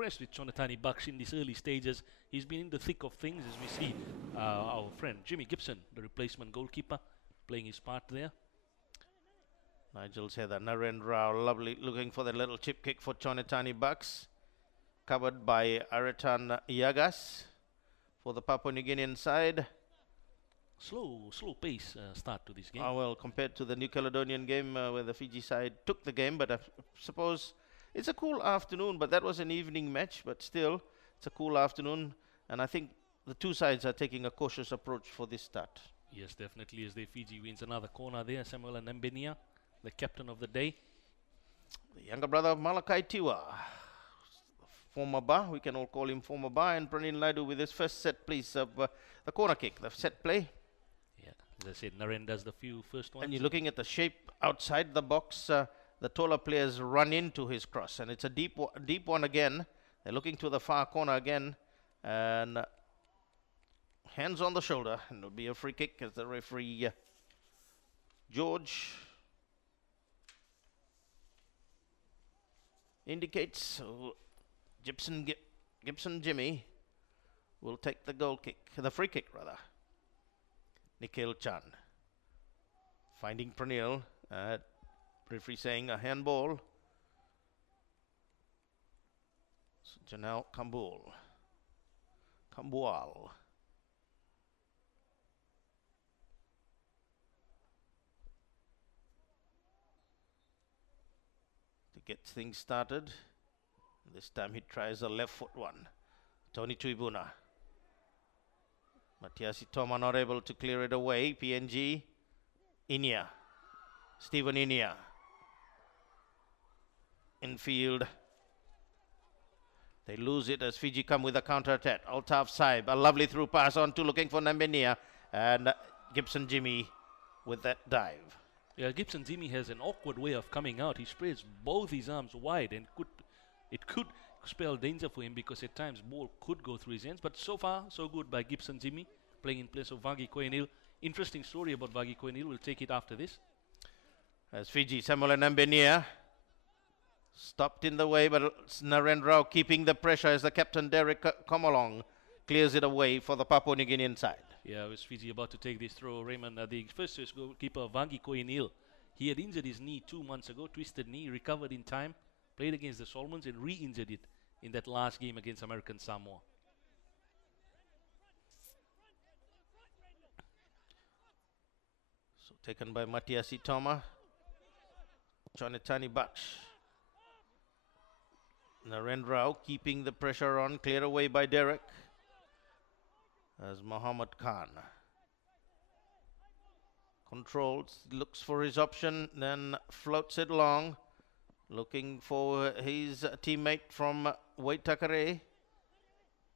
impressed with Chonatani Baksh in these early stages. He's been in the thick of things, as we see our friend Jimmy Gibson, the replacement goalkeeper, playing his part there. Nigel's header, Naren Rao, lovely, looking for the little chip kick for Chonatani Baksh. Covered by Aretan Yagas for the Papua New Guinean side. Slow pace start to this game. Well, compared to the New Caledonian game where the Fiji side took the game, but I suppose it's a cool afternoon, but that was an evening match, but still, it's a cool afternoon, and I think the two sides are taking a cautious approach for this start. Yes, definitely, as the Fiji wins another corner there. Samuel Nambenia, the captain of the day. The younger brother of Malakai Tiwa, former bar, we can all call him former bar, and Pranil Naidu with his first set piece of the corner kick, the set play. Yeah, as I said, Naren does the few first ones. And you're looking at the shape outside the box, the taller players run into his cross, and it's a deep one again. They're looking to the far corner again, and hands on the shoulder, and it'll be a free kick as the referee, George, indicates. So Gibson Jimmy will take the goal kick, the free kick rather. Nikhil Chan finding Pranil, referee saying a handball. So Janelle Kambual. To get things started. This time he tries a left foot one. Tony Tuibuna. Matiasi Toma not able to clear it away. PNG. Inia. Stephen Inia. Infield. They lose it as Fiji come with a counter attack. Altaf Saib, a lovely through pass on to looking for Nambenia, and Gibson Jimmy with that dive. Yeah, Gibson Jimmy has an awkward way of coming out. He spreads both his arms wide, and it could spell danger for him because at times ball could go through his hands. But so far, so good by Gibson Jimmy, playing in place of Vagi Koenil. Interesting story about Vagi Koenil. We'll take it after this. As Fiji, Samuel Nambenia stopped in the way, but Naren Rao keeping the pressure as the captain Derek Komolong clears it away for the Papua New Guinean side. Yeah, was Fiji about to take this throw, Raymond. The first choice goalkeeper, Vangi Koenil, he had injured his knee 2 months ago, twisted knee, recovered in time, played against the Solomons and re-injured it in that last game against American Samoa. So taken by Matiasi Toma. Chonatani Baksh. Naren Rao keeping the pressure on, cleared away by Derek. As Muhammad Khan controls, looks for his option, then floats it along, looking for his teammate from Waitakere.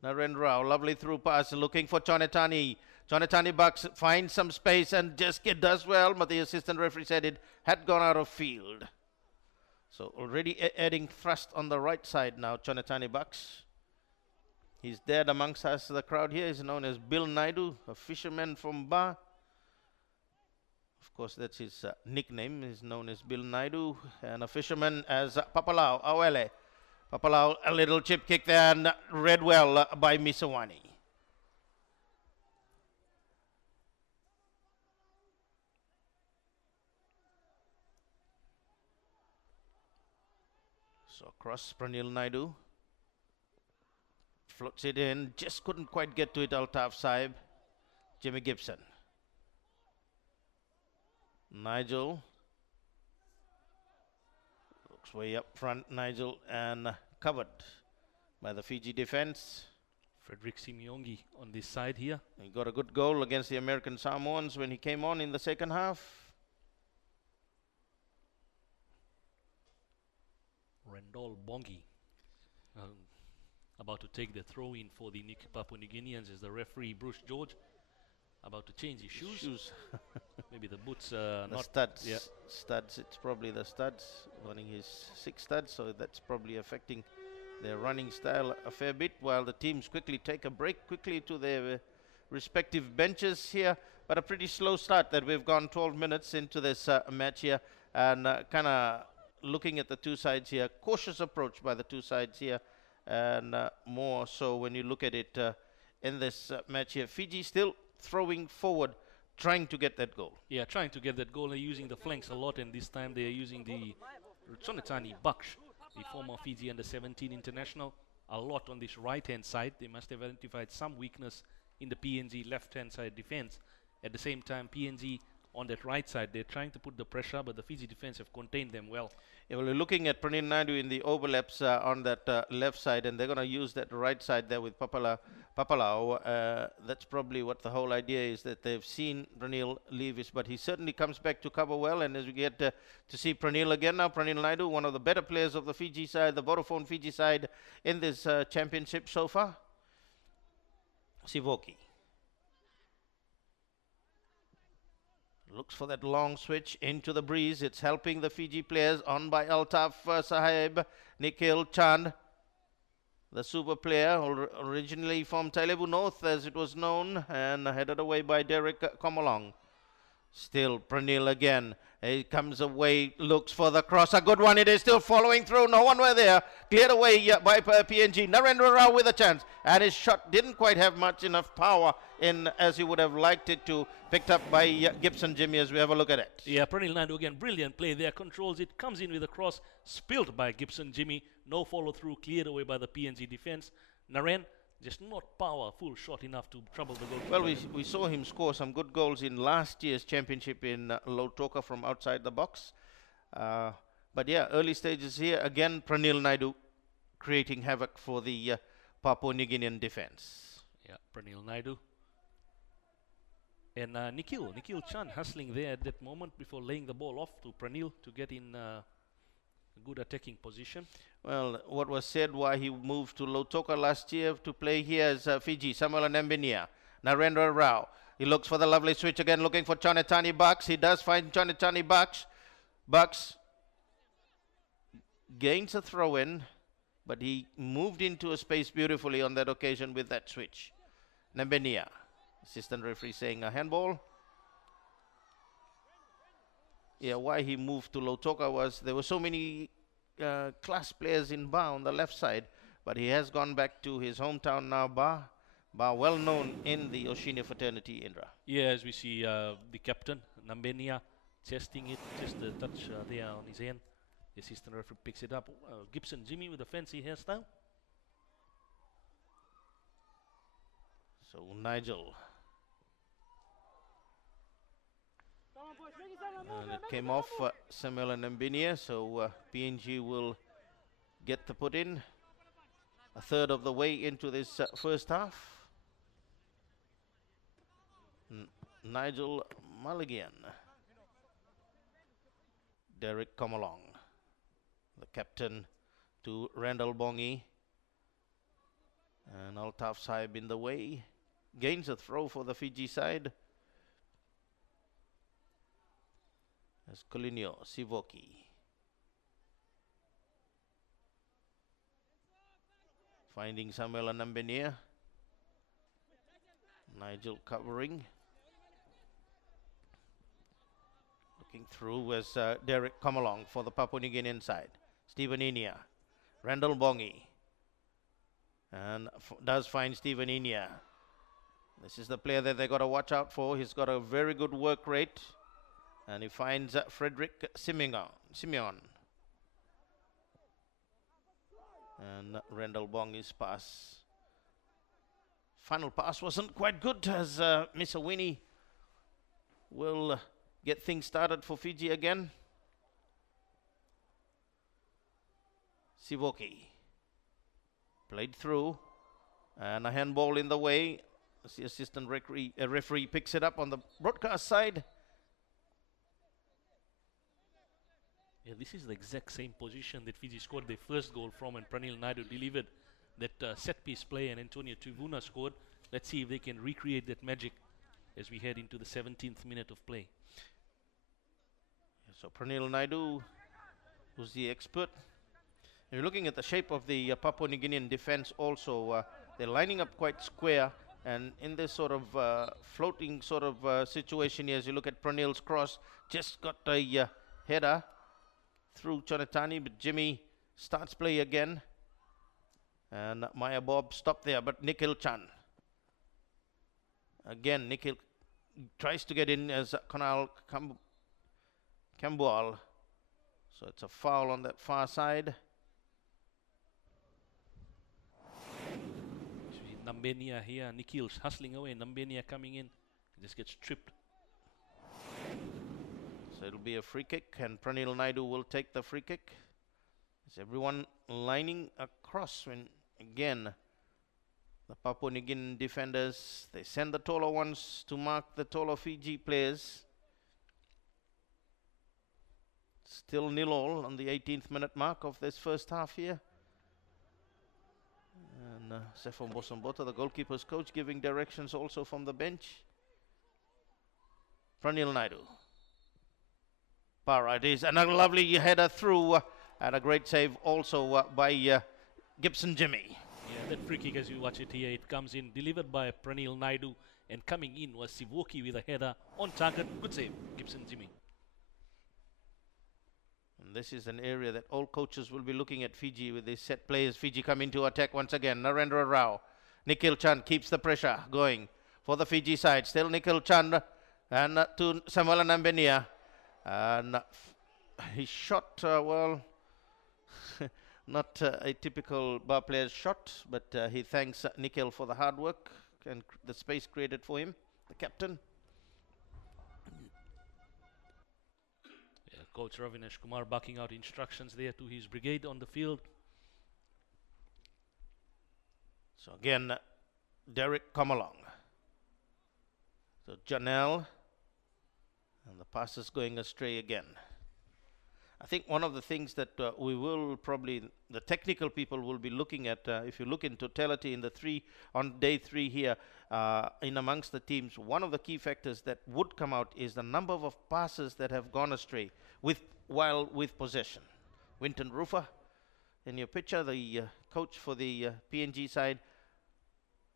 Naren Rao, lovely through pass, looking for Chonatani. Chonatani Baksh finds some space and just does well, but the assistant referee said it had gone out of field. So already adding thrust on the right side now, Chonatani Baksh. He's dead amongst us. The crowd here is known as Bill Naidu, a fisherman from Ba. Of course, that's his nickname. He's known as Bill Naidu, and a fisherman as Papalau Awele. Papalau, a little chip kick there, and read well by Misawani. So across Pranil Naidu. Floats it in, just couldn't quite get to it, Altaf Saib. Jimmy Gibson. Nigel. Looks way up front, Nigel, and covered by the Fiji defense. Frederick Simiongi on this side here. He got a good goal against the American Samoans when he came on in the second half. Rendall Bongi. About to take the throw in for the Papua New Guineans as the referee Bruce George about to change his shoes. Maybe the boots the not studs. Yeah. Studs. It's probably the studs running his 6 studs, so that's probably affecting their running style a fair bit. While the teams quickly take a break, quickly to their respective benches here. But a pretty slow start that we've gone 12 minutes into this match here, and kind of looking at the two sides here, cautious approach by the two sides here. and more so when you look at it in this match here. Fiji still throwing forward, trying to get that goal. Yeah, trying to get that goal. They're using the flanks a lot, and this time they are using the Chonetani Baksh, the former Fiji under-17 international, a lot on this right-hand side. They must have identified some weakness in the PNG left-hand side defense. At the same time, PNG on that right side, they're trying to put the pressure, but the Fiji defense have contained them well. Yeah, well, we're looking at Pranil Naidu in the overlaps on that left side, and they're going to use that right side there with Papalau. That's probably what the whole idea is, that they've seen Pranil leave his, but he certainly comes back to cover well. And as we get to see Pranil again now, Pranil Naidu, one of the better players of the Fiji side, the Vodafone Fiji side in this championship so far. Sivoki looks for that long switch into the breeze. It's helping the Fiji players, on by Altaf Sahib, Nikhil Chand, the super player, originally from Tailevu North as it was known, and headed away by Derek Komolong. Still Pranil again. He comes away, looks for the cross. A good one. It is still following through. No one were there. Cleared away by PNG. Narendra Rao with a chance. And his shot didn't quite have much enough power in as he would have liked it to. Picked up by Gibson Jimmy as we have a look at it. Yeah, Pranil Naidu again. Brilliant play there. Controls it. Comes in with a cross. Spilled by Gibson Jimmy. No follow through. Cleared away by the PNG defense. Naren, just not powerful shot enough to trouble the goal. Well, we saw him score some good goals in last year's championship in Lautoka from outside the box. But yeah, early stages here. Again, Pranil Naidu creating havoc for the Papua New Guinean defense. Yeah, Pranil Naidu. And Nikhil Chand hustling there at that moment before laying the ball off to Pranil to get in a good attacking position. Well, what was said why he moved to Lautoka last year to play here as Fiji, Samuel Nambenia, Narendra Rao. He looks for the lovely switch again, looking for Chonetani Baksh. He does find Chonetani Baksh. Baksh gains a throw in, but he moved into a space beautifully on that occasion with that switch. Nambenia, assistant referee saying a handball. Yeah, why he moved to Lautoka was there were so many class players in Ba on the left side, but he has gone back to his hometown now, Ba well known in the Oceania fraternity, Indra. Yeah, as we see the captain, Nambenia, chesting it, just a touch there on his hand. The assistant referee picks it up. Gibson Jimmy with a fancy hairstyle. So Nigel. And it came off Samuel and Nambenia, so PNG will get the put in a third of the way into this first half. Nigel Mulligan, Derek Komolong, the captain to Randall Bongi, and Altaf Sahib in the way, gains a throw for the Fiji side. As Colinio Sivoki. Finding Samuel Nambenia. Nigel covering. Looking through as Derek Komolong for the Papua New Guinean side. Stephen Inia. Randall Bongi. And does find Stephen Inia. This is the player that they got to watch out for. He's got a very good work rate. And he finds Frederick Simeon. And Randall Bongi's pass. Final pass wasn't quite good as Miss Winnie will get things started for Fiji again. Sivoki. Played through. And a handball in the way. As the assistant referee picks it up on the broadcast side. Yeah, this is the exact same position that Fiji scored their first goal from, and Pranil Naidu delivered that set-piece play, and Antonio Tuvuna scored. Let's see if they can recreate that magic as we head into the 17th minute of play. So Pranil Naidu, who's the expert. You're looking at the shape of the Papua New Guinean defense also. They're lining up quite square, and in this sort of floating sort of situation here, as you look at Pranil's cross, just got a header through Chonetani, but Jimmy starts play again. And Maya Bob stopped there, but Nikhil Chan. Again, Nikhil tries to get in as Kanal Kambual. So it's a foul on that far side. Nambenia here, Nikhil's hustling away, Nambenia coming in, just gets tripped. So it'll be a free kick, and Pranil Naidu will take the free kick. Is everyone lining across when, again, the Papua New Guinea defenders, they send the taller ones to mark the taller Fiji players. Still 0-0 on the 18th minute mark of this first half here. And Sefo Bosombota, the goalkeeper's coach, giving directions also from the bench. Pranil Naidu. Para it is, and a lovely header through, and a great save also by Gibson Jimmy. Yeah, that free kick, as you watch it here, it comes in, delivered by Pranil Naidu, and coming in was Sivoki with a header on target. Good save, Gibson Jimmy. And this is an area that all coaches will be looking at Fiji with these set players. Fiji come into attack once again. Narendra Rao. Nikhil Chand keeps the pressure going for the Fiji side. Still Nikhil Chand, and to Samuel Nambenia. And he shot, well, not a typical bar player's shot, but he thanks Nikhil for the hard work and the space created for him, the captain. Yeah, Coach Ravinesh Kumar barking out instructions there to his brigade on the field. So again, Derek come along. So Janelle, and the pass is going astray again. I think one of the things that we will probably, the technical people will be looking at, if you look in totality in the on day 3 here, in amongst the teams, one of the key factors that would come out is the number of passes that have gone astray while with possession. Winton Rufa, in your picture, the coach for the PNG side,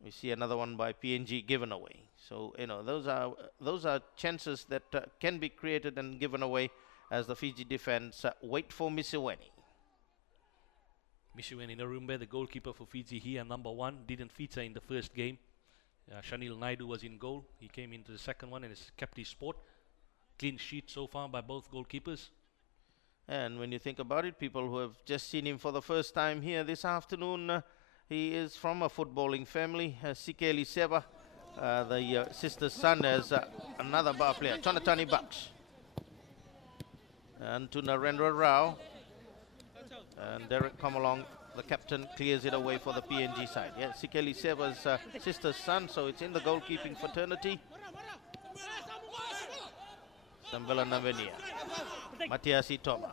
we see another one by PNG given away. So, you know, those are chances that can be created and given away as the Fiji defense wait for Misiweni. Misiweni Narumbe, the goalkeeper for Fiji here, number 1, didn't feature in the first game. Shanil Naidu was in goal. He came into the second one and has kept his spot. Clean sheet so far by both goalkeepers. And when you think about it, people who have just seen him for the first time here this afternoon, he is from a footballing family, Sikeli Seva. The sister's son as another bar player, Chonatani Bucks. And to Narendra Rao. And Derek come along, the captain clears it away for the PNG side. Yeah, Sikeli Seva's sister's son, so it's in the goalkeeping fraternity. Sambela Navenia. Matiasi Toma.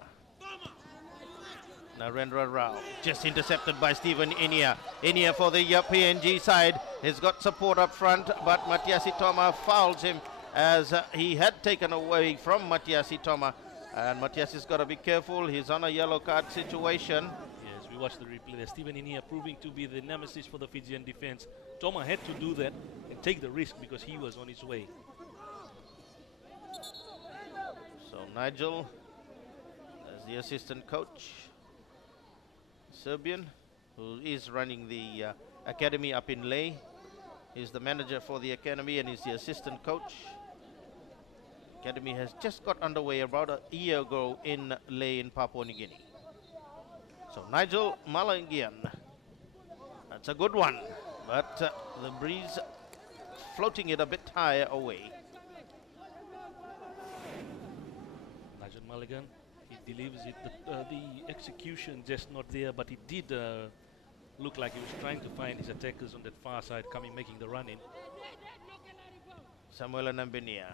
Narendra Rao, just intercepted by Stephen Inia. Inia for the PNG side. He's got support up front, but Matiasi Toma fouls him as he had taken away from Matiasi Toma. And Matiasi's got to be careful. He's on a yellow card situation. Yes, we watched the replay there. Stephen Inia proving to be the nemesis for the Fijian defense. Toma had to do that and take the risk because he was on his way. So Nigel, as the assistant coach, Serbian, who is running the academy up in Leh. He's the manager for the academy and he's the assistant coach. Academy has just got underway about a year ago in Leh in Papua New Guinea. So Nigel Malangian, that's a good one, but the breeze floating it a bit higher away. Nigel Mulligan, he delivers it, the execution just not there, but it did look like he was trying to find his attackers on that far side making the run in. Samuel Nambenia.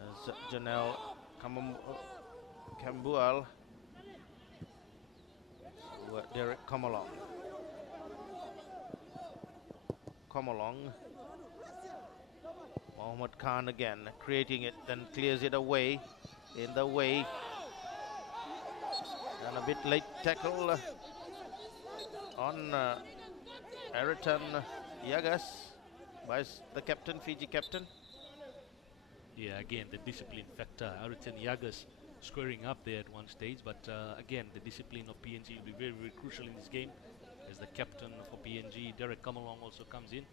As Janelle Kambual. Derek come along. Mohammed Khan again creating it, then clears it away in the way. And a bit late tackle on Aritan Yagas by the captain, Fiji captain. Yeah, again, the discipline factor. Aritan Yagas squaring up there at one stage. But again, the discipline of PNG will be very, very crucial in this game, as the captain for PNG, Derek Kamalong, also comes in.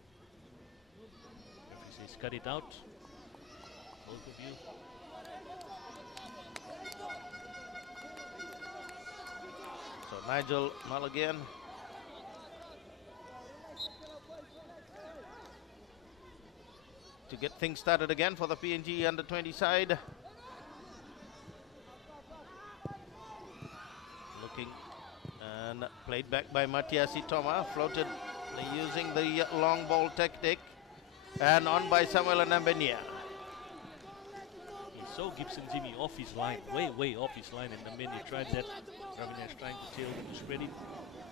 Referee says cut it out. Both of you. So Nigel Mulligan to get things started again for the PNG under-20 side. Looking and played back by Matiasi Toma, floated using the long ball tactic, and on by Samuel Anambenia. He saw Gibson Jimmy off his line, way off his line, and Anambenia tried that. Ravinesh trying to tail him to spread him.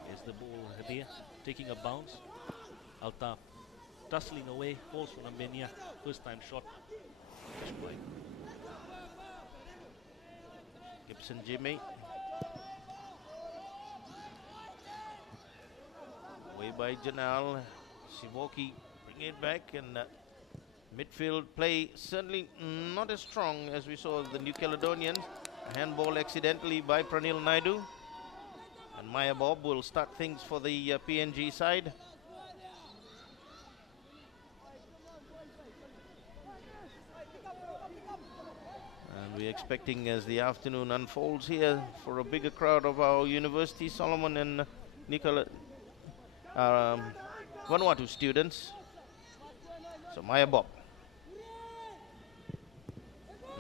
There's the ball there, taking a bounce. Altaf tussling away, falls from Anambenia. First time shot, just wide. Gibson Jimmy. Away by Janal. Sivoki bring it back, and midfield play certainly not as strong as we saw the New Caledonians. A handball accidentally by Pranil Naidu. And Maya Bob will start things for the PNG side. And we're expecting, as the afternoon unfolds here, for a bigger crowd of our university, Solomon and Vanuatu students. So Maya Bob.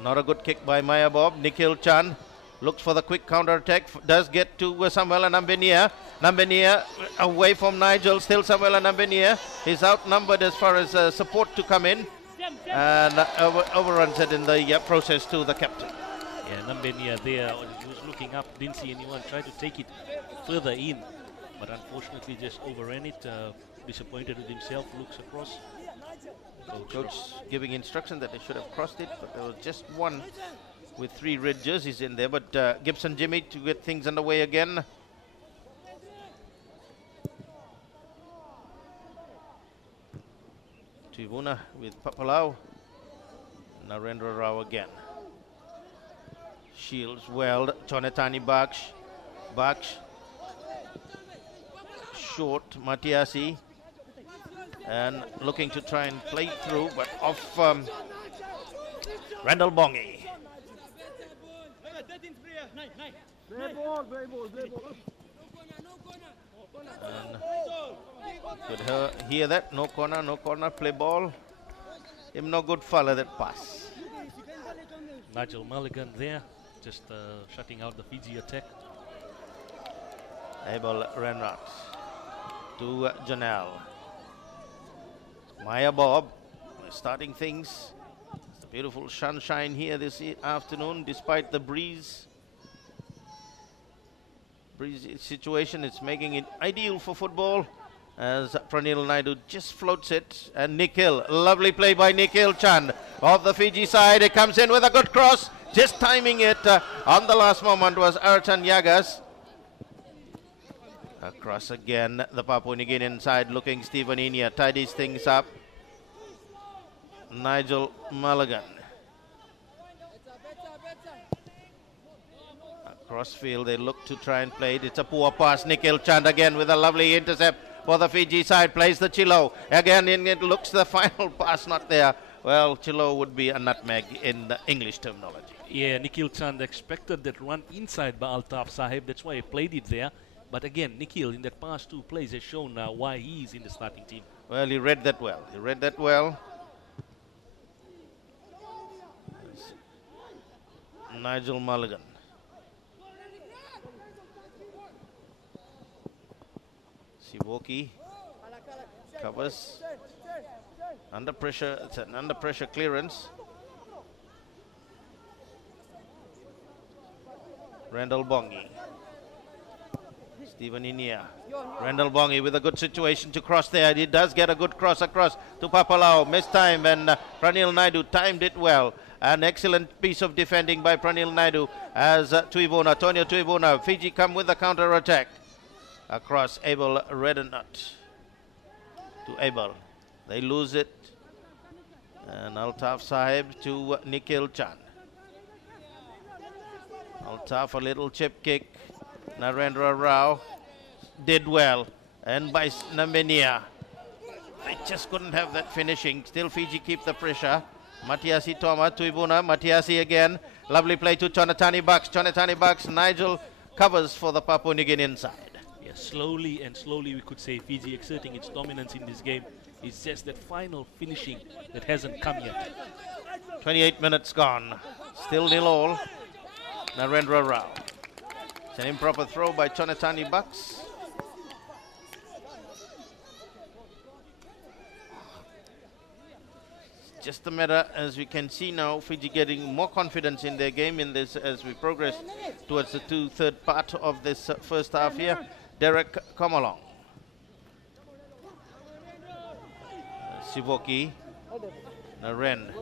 Not a good kick by Maya Bob. Nikhil Chan looks for the quick counter attack. Does get to Samuel Anambenia. Nambenia away from Nigel. Still Samuel Anambenia. He's outnumbered as far as support to come in. And overruns it in the process to the captain. Yeah, Nambenia there, he was looking up, didn't see anyone, tried to take it further in, but unfortunately just overran it. Disappointed with himself, looks across. Coach giving instruction that they should have crossed it, but there was just one with 3 red jerseys in there. But Gibson Jimmy to get things underway again. Tuivuna with Papalau. Narendra Rao again. Shields well. Chonetani Baksh. Baksh. Short. Matiasi. And looking to try and play through, but off Randall Bongi. Could hear that? No corner, play ball. Him no good fella that pass. Nigel Mulligan there, just shutting out the Fiji attack. Abel Renrat to Janelle. Maya Bob starting things. It's a beautiful sunshine here this afternoon despite the breeze. Breezy situation, it's making it ideal for football as Pranil Naidu just floats it. And Nikhil, lovely play by Nikhil Chand of the Fiji side. It comes in with a good cross, just timing it on the last moment was Artan Yagas. Across again, the Papua New Guinean side looking. Stephen Inia tidies things up. Nigel Mulligan. Across field, they look to try and play it. It's a poor pass. Nikhil Chand again with a lovely intercept for the Fiji side. Plays the Chilo. Again, it looks the final pass not there. Well, Chilo would be a nutmeg in the English terminology. Yeah, Nikhil Chand expected that run inside by Altaf Sahib. That's why he played it there. But again, Nikhil in that past 2 plays has shown why he is in the starting team. Well, he read that well. Nigel Mulligan. Sivoki covers. Under pressure. It's an under pressure clearance. Randall Bongi. Stephen Inia. Randall Bongi with a good situation to cross there. He does get a good cross across to Papalau. Missed time, and Pranil Naidu timed it well. An excellent piece of defending by Pranil Naidu as Tuivuna, Tonio Tuivuna. Fiji come with the counter attack. Across Abel Reddenut to Abel. They lose it. And Altaf Sahib to Nikhil Chand. Altaf, a little chip kick. Narendra Rao did well. And by Namenia. They just couldn't have that finishing. Still Fiji keep the pressure. Matiasi Toma, Tuibuna, Matiasi again. Lovely play to Chonatani Bucks. Chonatani Bucks, Nigel covers for the Papua New Guinean side. Yeah, slowly and slowly we could say Fiji exerting its dominance in this game. It's just that final finishing that hasn't come yet. 28 minutes gone. Still 0-all. Narendra Rao. It's an improper throw by Chonatani Bucks. Just a matter, as we can see now, Fiji getting more confidence in their game in this as we progress towards the third part of this first half here. Derek, come along. Sivoki, Naren,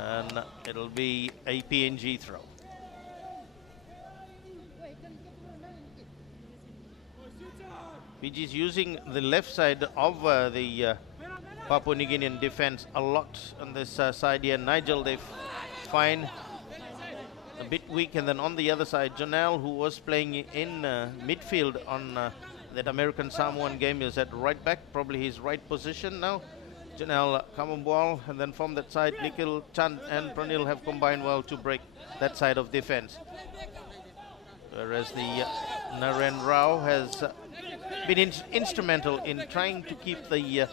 and it'll be a PNG throw. Fiji's using the left side of the Papua New Guinean defense a lot on this side here. Nigel, they find a bit weak, and then on the other side, Janelle, who was playing in midfield on that American Samoan game, is at right back, probably his right position now. Janelle come on ball, and then from that side, Nikhil Chand and Pranil have combined well to break that side of defense. Whereas the Naren Rao has been instrumental in trying to keep the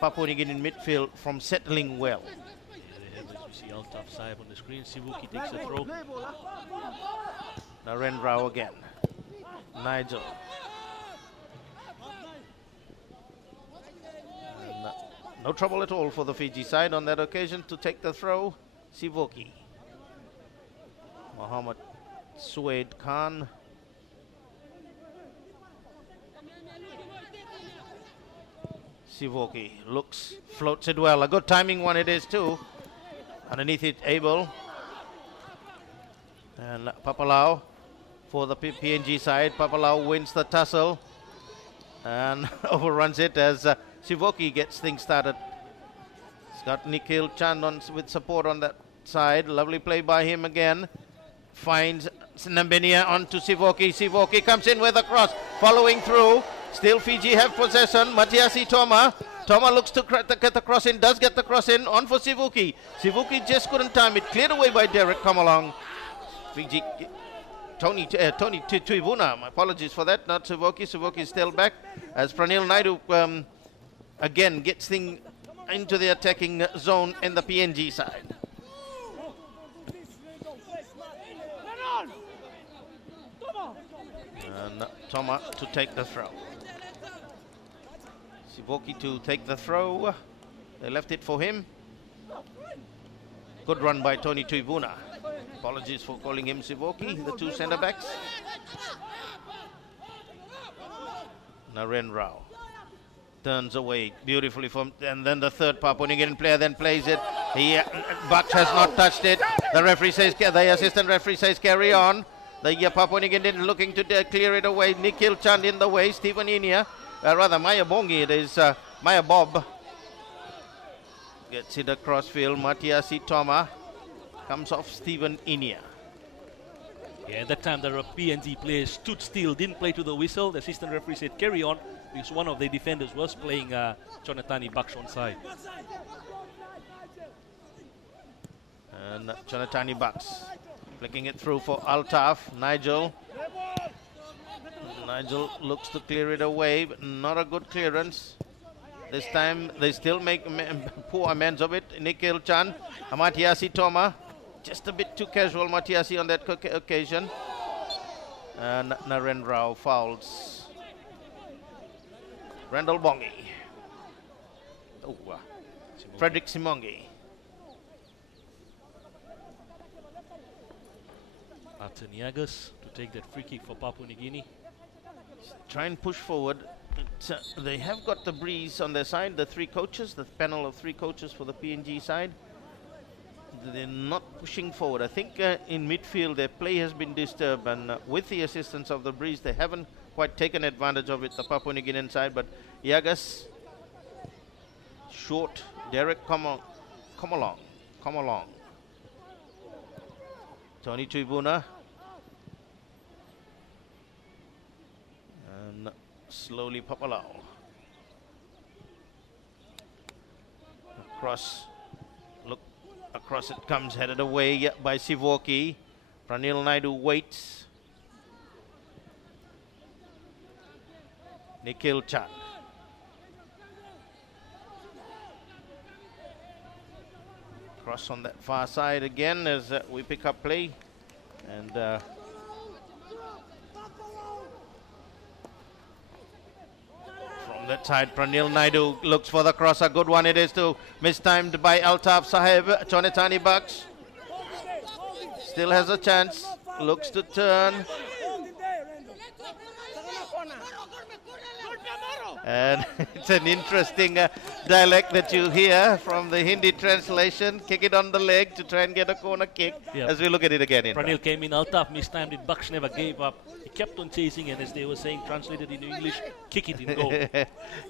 Papua New Guinean midfield from settling well. Yeah, as you see Altaf Saib on the screen, Sivuki takes a throw. Naren Rao again. Nigel. And, no trouble at all for the Fiji side on that occasion to take the throw. Sivoki. Mohammed Sued Khan. Sivoki looks, floats it well. A good timing one it is too. Underneath it, Abel. And Papalau for the PNG side. Papalau wins the tussle and overruns it as Sivoki gets things started. He's got Nikhil Chand on with support on that side. Lovely play by him again. Finds Nambenia onto Sivoki. Sivoki comes in with a cross. Following through. Still Fiji have possession. Matiasi Toma. Toma looks to get the cross in. Does get the cross in. On for Sivuki. Sivuki just couldn't time it. Cleared away by Derek. Come along. Fiji. Tony Tuivuna. My apologies for that. Not Sivuki. Sivuki is still back. As Pranil Naidu again gets things into the attacking zone in the PNG side. And Toma to take the throw. Sivoki to take the throw. They left it for him. Good run by Tony Tuivuna. Apologies for calling him Sivoki, the two centre backs. Naren Rao turns away beautifully from, and then the third Papua New Guinean player then plays it. Bucks has not touched it. The referee says, the assistant referee says carry on. The Papua New Guinean looking to clear it away. Nikhil Chand in the way. Stephen Inia, rather Maya Bongi. It is Maya Bob. Gets it across field. Matiasi Toma comes off Stephen Inia. Yeah, at that time the PNG players stood still, didn't play to the whistle. The assistant referee said carry on because one of the defenders was playing Chonatani Bucks on side. And Chonatani Bucks flicking it through for Altaf. Nigel looks to clear it away, but not a good clearance. This time they still make poor amends of it. Nikhil Chand, Matiasi Toma, just a bit too casual Matiasi on that occasion. And Naren Rao fouls Randall Bongi. Oh, Frederick Simongi. Artaniagas to take that free kick for Papua New Guinea. Try and push forward. They have got the breeze on their side, the three coaches, the panel of three coaches for the PNG side. They're not pushing forward. I think in midfield their play has been disturbed, and with the assistance of the breeze they haven't quite taken advantage of it, the Papua New Guinean side. But Yagas, short, Derek, come along. Tony Tuibuna. And slowly Papalau. Across. Look, across it comes, headed away by Sivoki. Pranil Naidu waits. Nikhil Chand. Cross on that far side again as we pick up play. And from that side, Pranil Naidu looks for the cross. A good one it is too. Mistimed by Altaf Sahib. Chonetani Bucks still has a chance. Looks to turn. And it's an interesting dialect that you hear from the Hindi translation. Kick it on the leg to try and get a corner kick. Yep. As we look at it again. Pranil came in, Altaf mistimed it, Bucks never gave up. He kept on chasing, and as they were saying, translated into English, kick it in goal.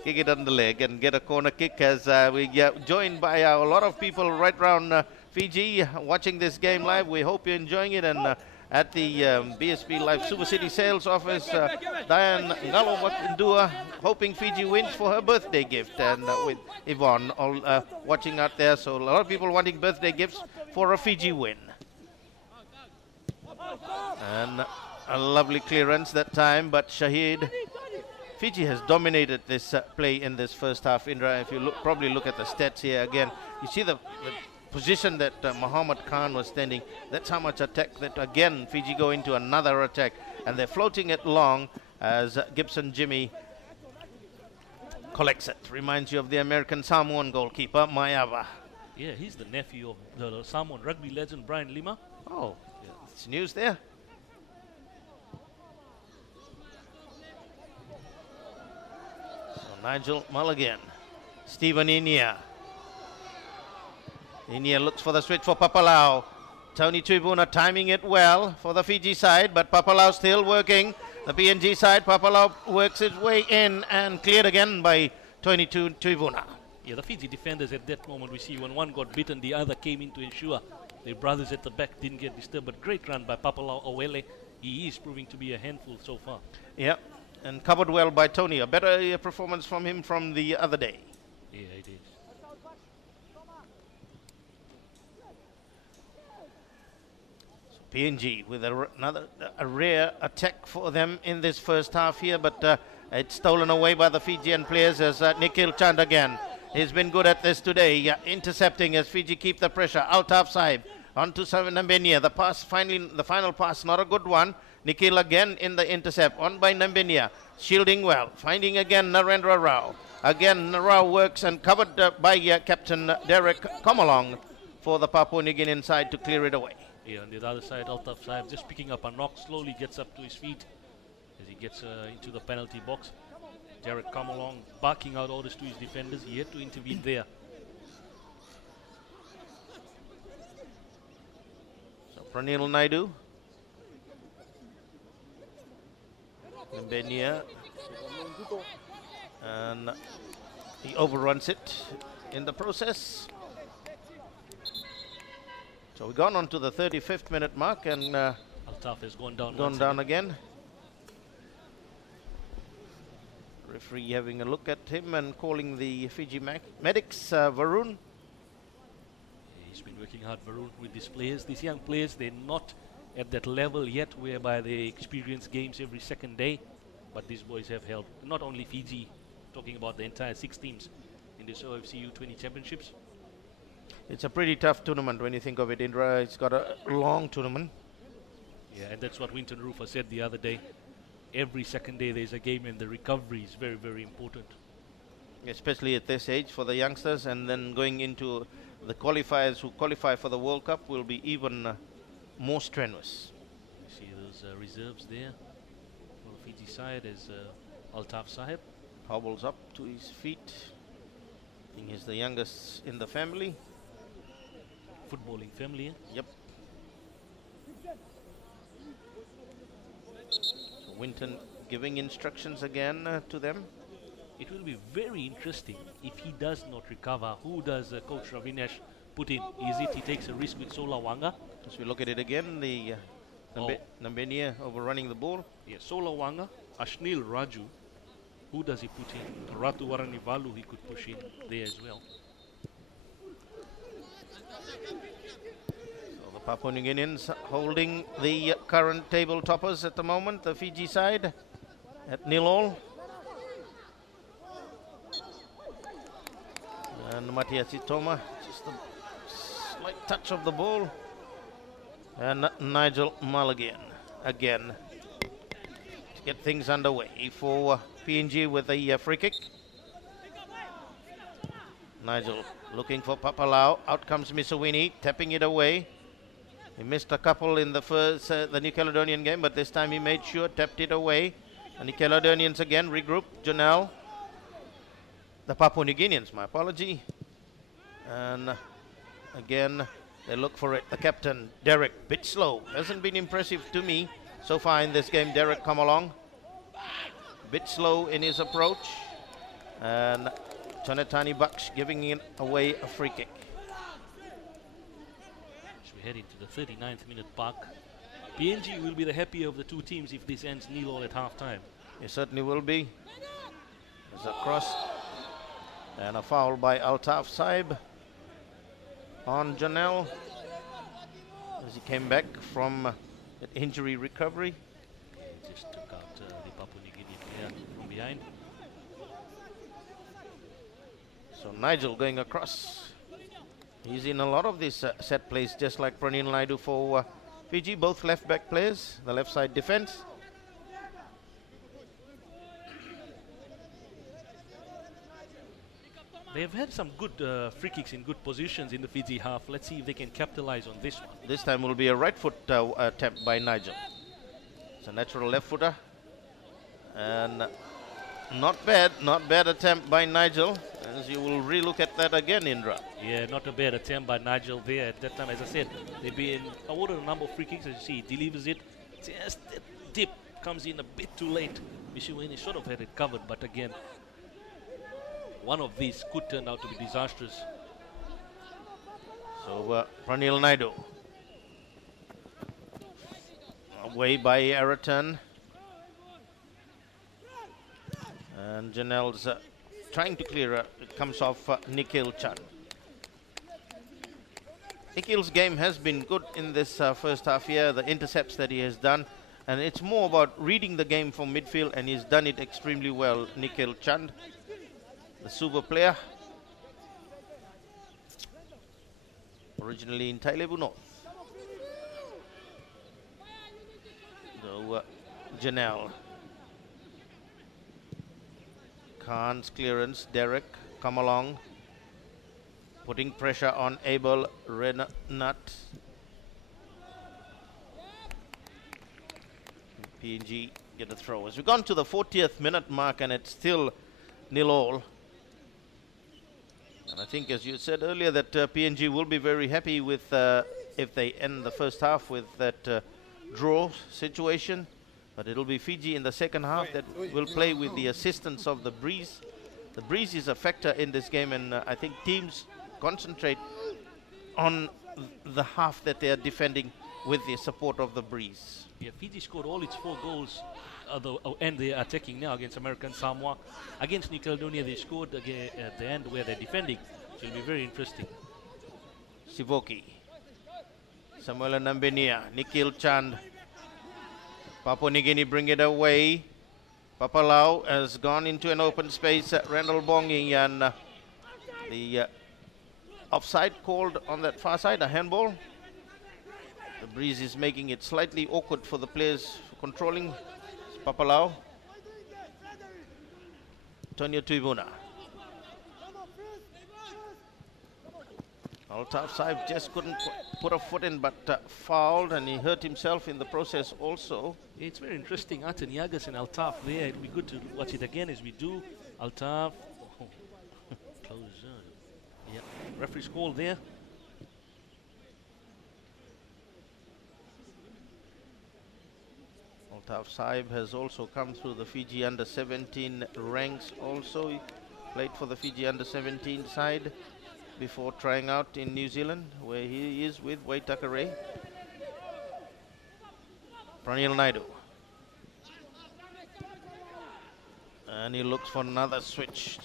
Kick it on the leg and get a corner kick as we get joined by a lot of people right around Fiji watching this game live. We hope you're enjoying it. And at the BSP Live Super City Sales Office, Diane Ngalo hoping Fiji wins for her birthday gift, and with Yvonne all watching out there. So a lot of people wanting birthday gifts for a Fiji win. And a lovely clearance that time, but Shahid. Fiji has dominated this play in this first half. Indra, if you probably look at the stats here again, you see the position that Muhammad Khan was standing. That's how much attack that again Fiji go into another attack, and they're floating it long as Gibson Jimmy collects it. Reminds you of the American Samoan goalkeeper Mayava. Yeah, he's the nephew of the Samoan rugby legend Brian Lima. Oh, yeah. It's news there. So Nigel Mulligan, Stephen Inia. Inia looks for the switch for Papalau. Tony Tuibuna timing it well for the Fiji side, but Papalau still working. The PNG side, Papalau works his way in and cleared again by Tony Tuibuna. Yeah, the Fiji defenders at that moment, we see when one got bitten, the other came in to ensure their brothers at the back didn't get disturbed. But great run by Papalau Owele. He is proving to be a handful so far. Yeah, and covered well by Tony. A better performance from him from the other day. Yeah, it is. PNG with another rare attack for them in this first half here, but it's stolen away by the Fijian players as Nikhil Chand again. He's been good at this today, intercepting as Fiji keep the pressure. Altaf Sahib on to Nambenia. The pass, the final pass, not a good one. Nikhil again in the intercept, on by Nambenia, shielding well, finding again Narendra Rao. Again, Rao works and covered by Captain Derek Komalong for the Papua New Guinean side to clear it away. Yeah, on the other side, Altaf Sahib just picking up a knock, slowly gets up to his feet as he gets into the penalty box. Derek Kamalong barking out orders to his defenders. He had to intervene there. So Pranil Naidu. Mbenia. And he overruns it in the process. So we've gone on to the 35th minute mark, and Altaf has gone down. Again. Referee having a look at him and calling the Fiji medics, Varun. He's been working hard, Varun, with these players. These young players, they're not at that level yet whereby they experience games every second day. But these boys have held not only Fiji, talking about the entire 6 teams in this OFC U-20 championships. It's a pretty tough tournament when you think of it, Indra. It's got a long tournament. Yeah, and that's what Winton Rufer said the other day. Every second day there's a game, and the recovery is very, very important. Especially at this age for the youngsters, and then going into the qualifiers who qualify for the World Cup will be even more strenuous. You see those reserves there on the Fiji side as Altaf Sahib. Hobbles up to his feet. I think he's the youngest in the family. Footballing family, eh? Yep. So Winton giving instructions again to them. It will be very interesting if he does not recover. Who does Coach Ravinesh put in. Is it? He takes a risk with Sola Wanga. As we look at it again, the Nambenia overrunning the ball. Yeah, Sola Wanga, Ashnil Raju. Who does he put in? Ratu Waranivalu he could push in there as well. So the Papua New Guineans holding the current table toppers at the moment, the Fiji side at 0-all. And Matias Itoma, just a slight touch of the ball. And Nigel Mulligan again to get things underway for PNG with a free kick. Nigel looking for Papalau. Out comes Misawini, tapping it away. He missed a couple in the first, the New Caledonian game, but this time he made sure, tapped it away. And the Caledonians again regroup. Janelle, the Papua New Guineans, my apology. And again, they look for it. The captain, Derek, bit slow. Hasn't been impressive to me so far in this game. Derek, come along. Bit slow in his approach. And Tonatani Bucks giving it away a free kick. As we head into the 39th minute mark, PNG will be the happier of the two teams if this ends 0-all at half-time. It certainly will be. There's a cross and a foul by Altaf Saib on Janelle as he came back from injury recovery. Just took out the Papua New Guinea player from behind. So Nigel going across. He's in a lot of these set plays, just like Pranil Naidu for Fiji, both left back players, the left side defense. They have had some good free kicks in good positions in the Fiji half. Let's see if they can capitalize on this one. This time will be a right foot attempt by Nigel. It's a natural left footer. And not bad attempt by Nigel. As you will relook at that again, Indra. Yeah, not a bad attempt by Nigel there. At that time, as I said, they've been awarded a number of free kicks. As you see, he delivers it. Just that dip comes in a bit too late. Mishuini should have had it covered, but again, one of these could turn out to be disastrous. So Pranil Naidu. Away by Araton. And Janelle's trying to clear it comes off Nikhil Chand. Nikhil's game has been good in this first half year, the intercepts that he has done. And it's more about reading the game from midfield, and he's done it extremely well, Nikhil Chand. The super player, originally in Tailebu North. So Janelle. Khan's clearance, Derek, come along. Putting pressure on Abel Renat. PNG get a throw. As we've gone to the 40th minute mark and it's still 0-all. And I think, as you said earlier, that PNG will be very happy with if they end the first half with that draw situation. But it'll be Fiji in the second half that will play with the assistance of the breeze. The breeze is a factor in this game, and I think teams concentrate on the half that they are defending with the support of the breeze. Yeah, Fiji scored all its 4 goals, and they are attacking now against American Samoa. Against New Caledonia, they scored again at the end where they're defending. So it'll be very interesting. Sivoki, Samuel Nambenia, Nikhil Chand. Papua New Guinea bring it away. Papalau has gone into an open space. Randall Bongi, and the offside called on that far side, a handball. The breeze is making it slightly awkward for the players controlling. Papalau. Tonio Tuibuna. Altaf Saib just couldn't put a foot in, but fouled, and he hurt himself in the process also. It's very interesting. Atan Yagas and Altaf there. It'll be good to watch it again as we do. Altaf. Oh. Close zone. Yeah. Referee's call there. Altaf Saib has also come through the Fiji under-17 ranks also. He played for the Fiji under-17 side. before trying out in New Zealand, where he is with Waitakere. Pranil Naidu. And he looks for another switch.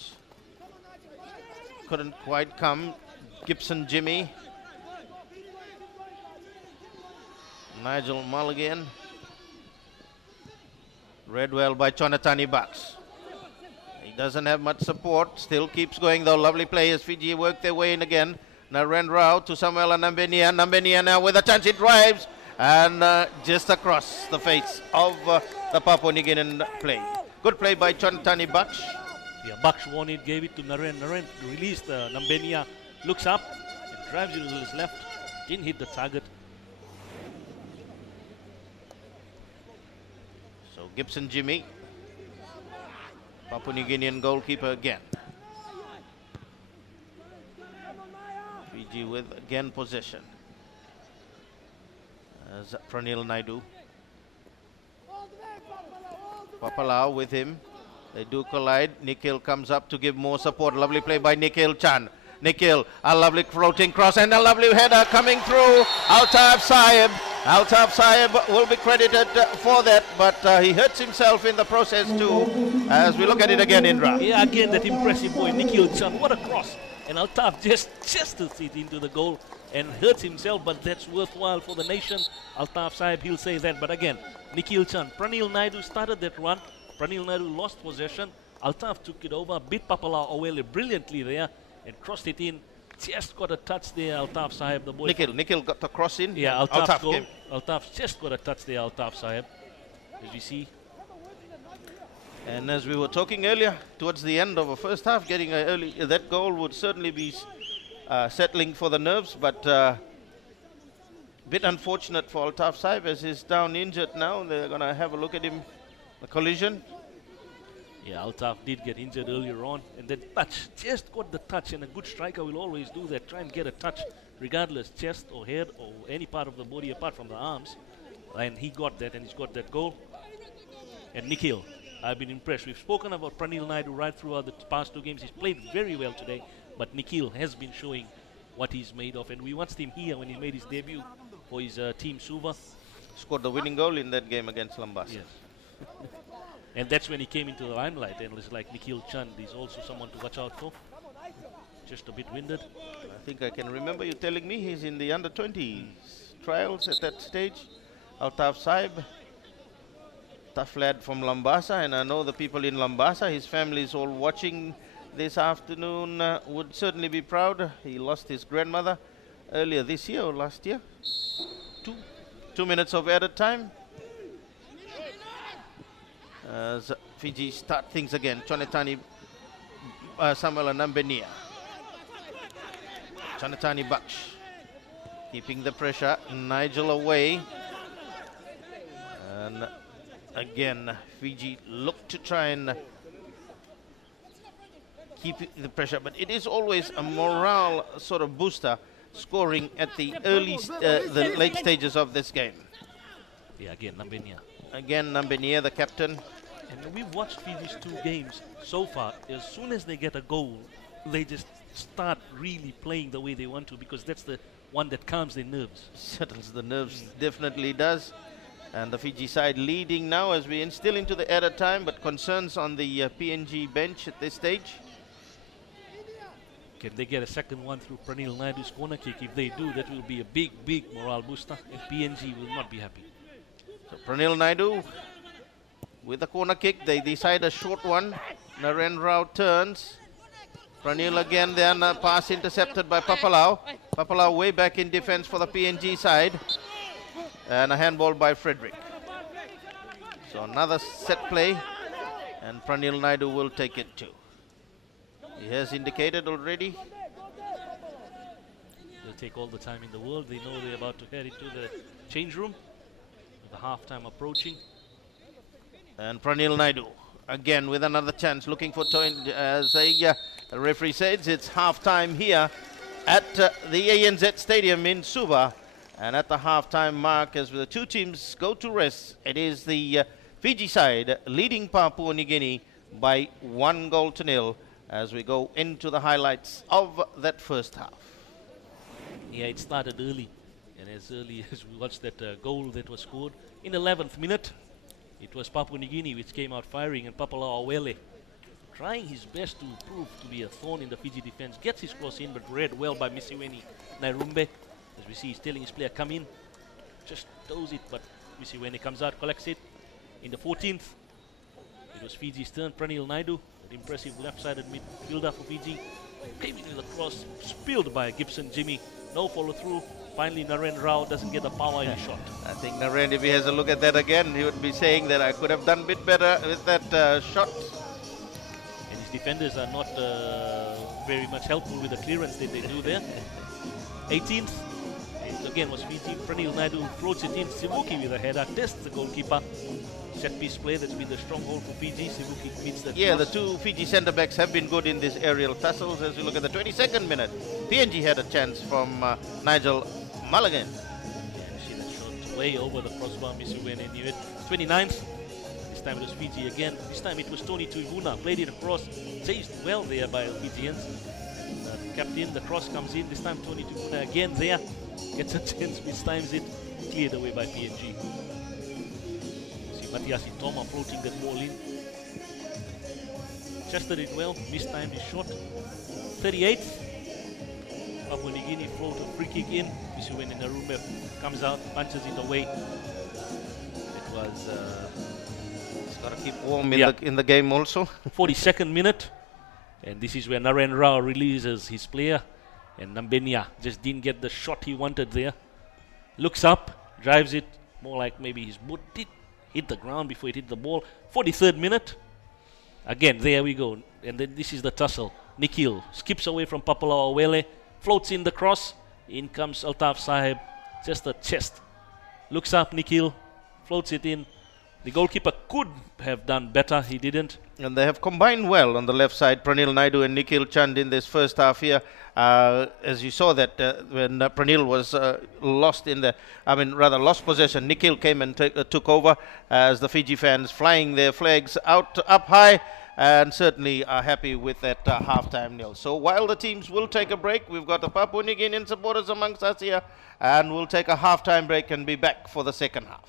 Couldn't quite come. Gibson Jimmy. Nigel Mulligan. Read well by Chonatani Bucks. He doesn't have much support. Still keeps going though. Lovely play as Fiji work their way in again. Naren Rao to Samuel Nambenia. Nambenia now with a chance. He drives. And just across the face of the Papua New Guinean play. Good play by Chonatani Bucks. Yeah, Bucks won it, gave it to Naren. Naren released Nambenia, looks up, and drives it to his left. Didn't hit the target. So Gibson Jimmy, Papua New Guinean goalkeeper again. Fiji with again possession. As Pranil Naidu. Papalau with him. They do collide. Nikhil comes up to give more support. Lovely play by Nikhil Chan. Nikhil, a lovely floating cross and a lovely header coming through. Altaf Saib. Altaf Saib will be credited for that, but he hurts himself in the process too. As we look at it again, Indra. Yeah, again that impressive boy, Nikhil Chan. What a cross. And Altaf just chests it into the goal and hurts himself, but that's worthwhile for the nation. Altaf Saib, he'll say that. But again, Nikhil Chan. Pranil Naidu started that run. Pranil Naidu lost possession. Altaf took it over, beat Papalau away brilliantly there and crossed it in. Just got a touch there, Altaf Sahib, the boy. Nikhil got the cross in. Yeah, Altaf goal. Altaf just got a touch there, Altaf Sahib, as we see. And as we were talking earlier, towards the end of the first half, getting a early that goal would certainly be settling for the nerves, but bit unfortunate for Altaf Sahib as he's down injured now. They're going to have a look at him. A collision. Yeah, Altaf did get injured earlier on, and then touch, just got the touch, and a good striker will always do that, try and get a touch, regardless, chest or head or any part of the body apart from the arms, and he got that, and he's got that goal. And Nikhil, I've been impressed. We've spoken about Pranil Naidu right throughout the past two games. He's played very well today, but Nikhil has been showing what he's made of, and we watched him here when he made his debut for his team Suva. Scored the winning goal in that game against Lambasa. Yes. And that's when he came into the limelight, and it's like Nikhil Chand is also someone to watch out for. Just a bit winded. I think I can remember you telling me he's in the under-20s trials at that stage. Altaf Saib, tough lad from Lambasa, and I know the people in Lambasa, his family is all watching this afternoon, would certainly be proud. He lost his grandmother earlier this year or last year. 2 minutes of added time. As Fiji start things again. Chonatani Samuel Nambenia. Chonatani Baksh keeping the pressure. Nigel away. And again, Fiji look to try and keep the pressure, but it is always a morale sort of booster scoring at the the late stages of this game. Yeah, again, Nambenia. Again, Nambenia, the captain. And we've watched Fiji's two games so far. As soon as they get a goal, they just start really playing the way they want to, because that's the one that calms their nerves. Settles the nerves, definitely does. And the Fiji side leading now as we still into the added time, but concerns on the PNG bench at this stage. Can they get a second one through Pranil Naidu's corner kick? If they do, that will be a big, big morale booster, and PNG will not be happy. So Pranil Naidu with a corner kick. They decide a short one. Naren Rao turns. Pranil again, then a pass intercepted by Papalau. Papalau way back in defense for the PNG side. And a handball by Frederick. So another set play. And Pranil Naidu will take it too. He has indicated already. They'll take all the time in the world. They know they're about to head into the change room. With the halftime approaching. And Pranil Naidu again with another chance, looking for as the referee says it's half-time here at the ANZ Stadium in Suva. And at the half-time mark, as the two teams go to rest, it is the Fiji side leading Papua New Guinea by 1-0. as we go into the highlights of that first half. Yeah, it started early, and as early as we watched that goal that was scored in the 11th minute, it was Papua New Guinea which came out firing, and Papalao Awele trying his best to prove to be a thorn in the Fiji defense. Gets his cross in, but read well by Misiweni Nairumbe. As we see, he's telling his player, come in. Just does it, but Misiweni comes out, collects it. In the 14th, it was Fiji's turn. Pranil Naidu, an impressive left-sided midfielder for Fiji, came in with a cross, spilled by Gibson Jimmy. No follow-through. Finally, Naren Rao doesn't get the power in the shot. I think Naren, if he has a look at that again, he would be saying that I could have done a bit better with that shot. And his defenders are not very much helpful with the clearance that they do there. 18th, it again was Fiji. Pranil Naidu floats it in. Sivuki with a header, tests the goalkeeper. Set piece play that's been the stronghold for Fiji. Sivuki meets the Yeah, the two Fiji centre backs have been good in these aerial tussles. As you look at the 22nd minute, PNG had a chance from Nigel Mulligan. Yeah, you see that shot way over the crossbar. Misiweni knew it. 29th. This time it was Fiji again. This time it was Tony Tuivuna. Played it across. Saved well there by Fijians. Captain, the cross comes in. This time Tony Tuivuna again there. Gets a chance, mistimes it. Cleared away by PNG. See Matiasi Toma floating that ball in. Chested it well. Mistimed his shot. 38th. Papua New Guinea float a free kick in. Misiweni Nairumbe comes out, punches it away. It was... He's got to keep warm in the game also. 42nd minute, and this is where Naren Rao releases his player, and Nambenya just didn't get the shot he wanted there. Looks up, drives it, more like maybe his boot did hit the ground before it hit the ball. 43rd minute, again, there we go, and then this is the tussle. Nikhil skips away from Papalao Awele, floats in the cross, in comes Altaf Sahib, just a chest. Looks up, Nikhil, floats it in. The goalkeeper could have done better, he didn't. And they have combined well on the left side, Pranil Naidu and Nikhil Chand in this first half here. As you saw that when Pranil was lost possession, Nikhil came and took over as the Fiji fans flying their flags up high and certainly are happy with that half-time nil. So while the teams will take a break, we've got the Papua New Guinean supporters amongst us here, and we'll take a half-time break and be back for the second half.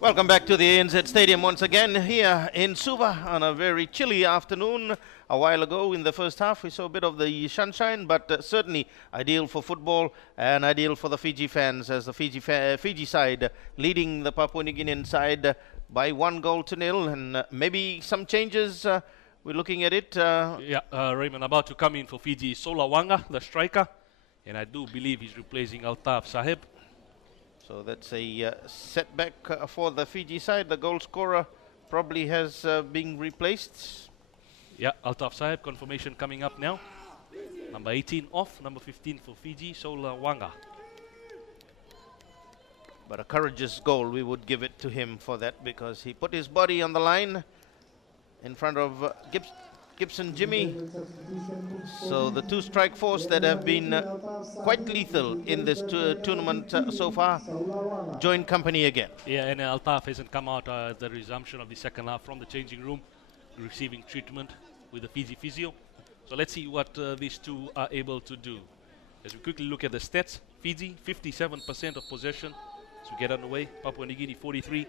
Welcome back to the ANZ Stadium once again here in Suva on a very chilly afternoon. A while ago in the first half we saw a bit of the sunshine, but certainly ideal for football and ideal for the Fiji fans, as the Fiji side leading the Papua New Guinean side by 1-0, and maybe some changes. We're looking at it. Raymond, about to come in for Fiji, Solawanga, the striker, and I do believe he's replacing Altaf Sahib. So that's a setback for the Fiji side. The goal scorer probably has been replaced. Yeah, Altaf Sahib, confirmation coming up now. Number 18 off, number 15 for Fiji, Solawanga. But a courageous goal, we would give it to him for that, because he put his body on the line in front of Gibson Jimmy. So the two strike force that have been quite lethal in this tournament so far join company again. Yeah, and Altaf hasn't come out at the resumption of the second half from the changing room, receiving treatment with the Fiji physio. So let's see what these two are able to do. As we quickly look at the stats, Fiji 57% of possession as we get underway. Papua New Guinea 43.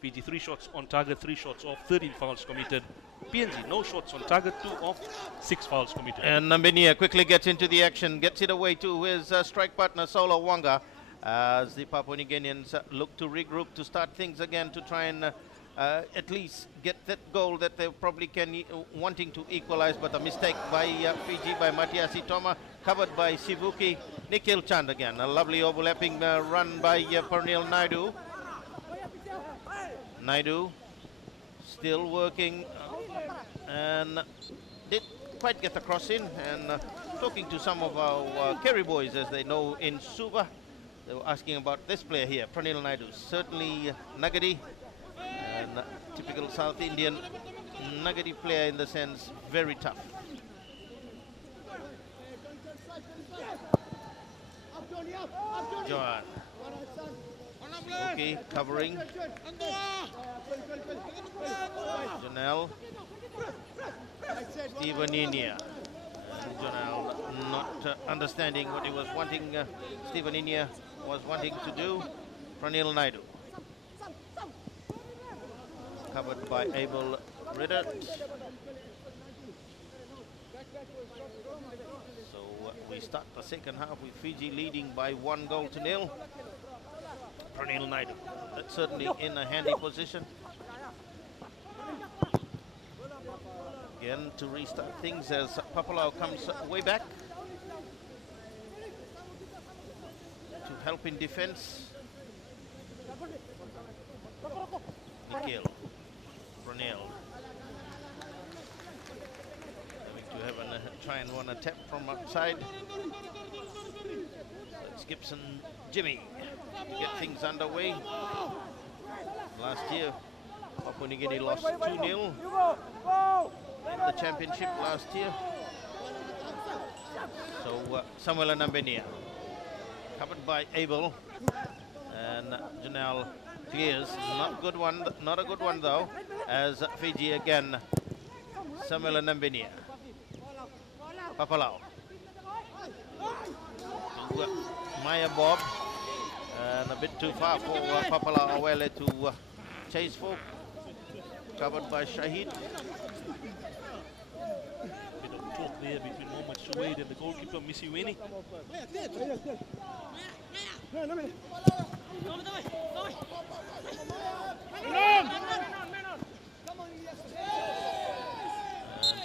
Fiji 3 shots on target, 3 shots off, 13 fouls committed. PNG no shots on target, 2 off, 6 fouls committed. And Nambinia quickly gets into the action, gets it away to his strike partner Solawanga, as the Papua New Guineans look to regroup, to start things again, to try and at least get that goal that they probably can wanting to equalize, but a mistake by Fiji, by Matiasi Toma, covered by Sivuki. Nikhil Chand again, a lovely overlapping run by Pernil Naidu. Naidu still working and did quite get the cross in, and talking to some of our Kerry boys, as they know in Suva, they were asking about this player here, Pranil Naidu. Certainly Nagadi, and typical South Indian Nagadi player in the sense, very tough. Johan. Okay, covering. Janelle. Steven Inia. Janelle not understanding what he was wanting. Steven Inia was wanting to do. Pranil Naidu. Covered by Abel Ritter. So we start the second half with Fiji leading by 1-0. Pranil Naidu, that's certainly in a handy position. Again to restart things as Papalao comes way back to help in defense. Nikhil, Pranil. Having to have try and run a tap from outside. That's Gibson Jimmy to get things underway. Last year, Papua New Guinea lost 2-0 in the championship last year. So Samuel Nambenia, covered by Abel, and Janelle clears. Not a good one though, as Fiji again. Samuel Nambenia. Papalao. Maya Bob. And a bit too far for Papala Awele to chase for. Covered by Shahid. Bit of talk there between Mohamed Suwaid and the goalkeeper, Missy Winnie. And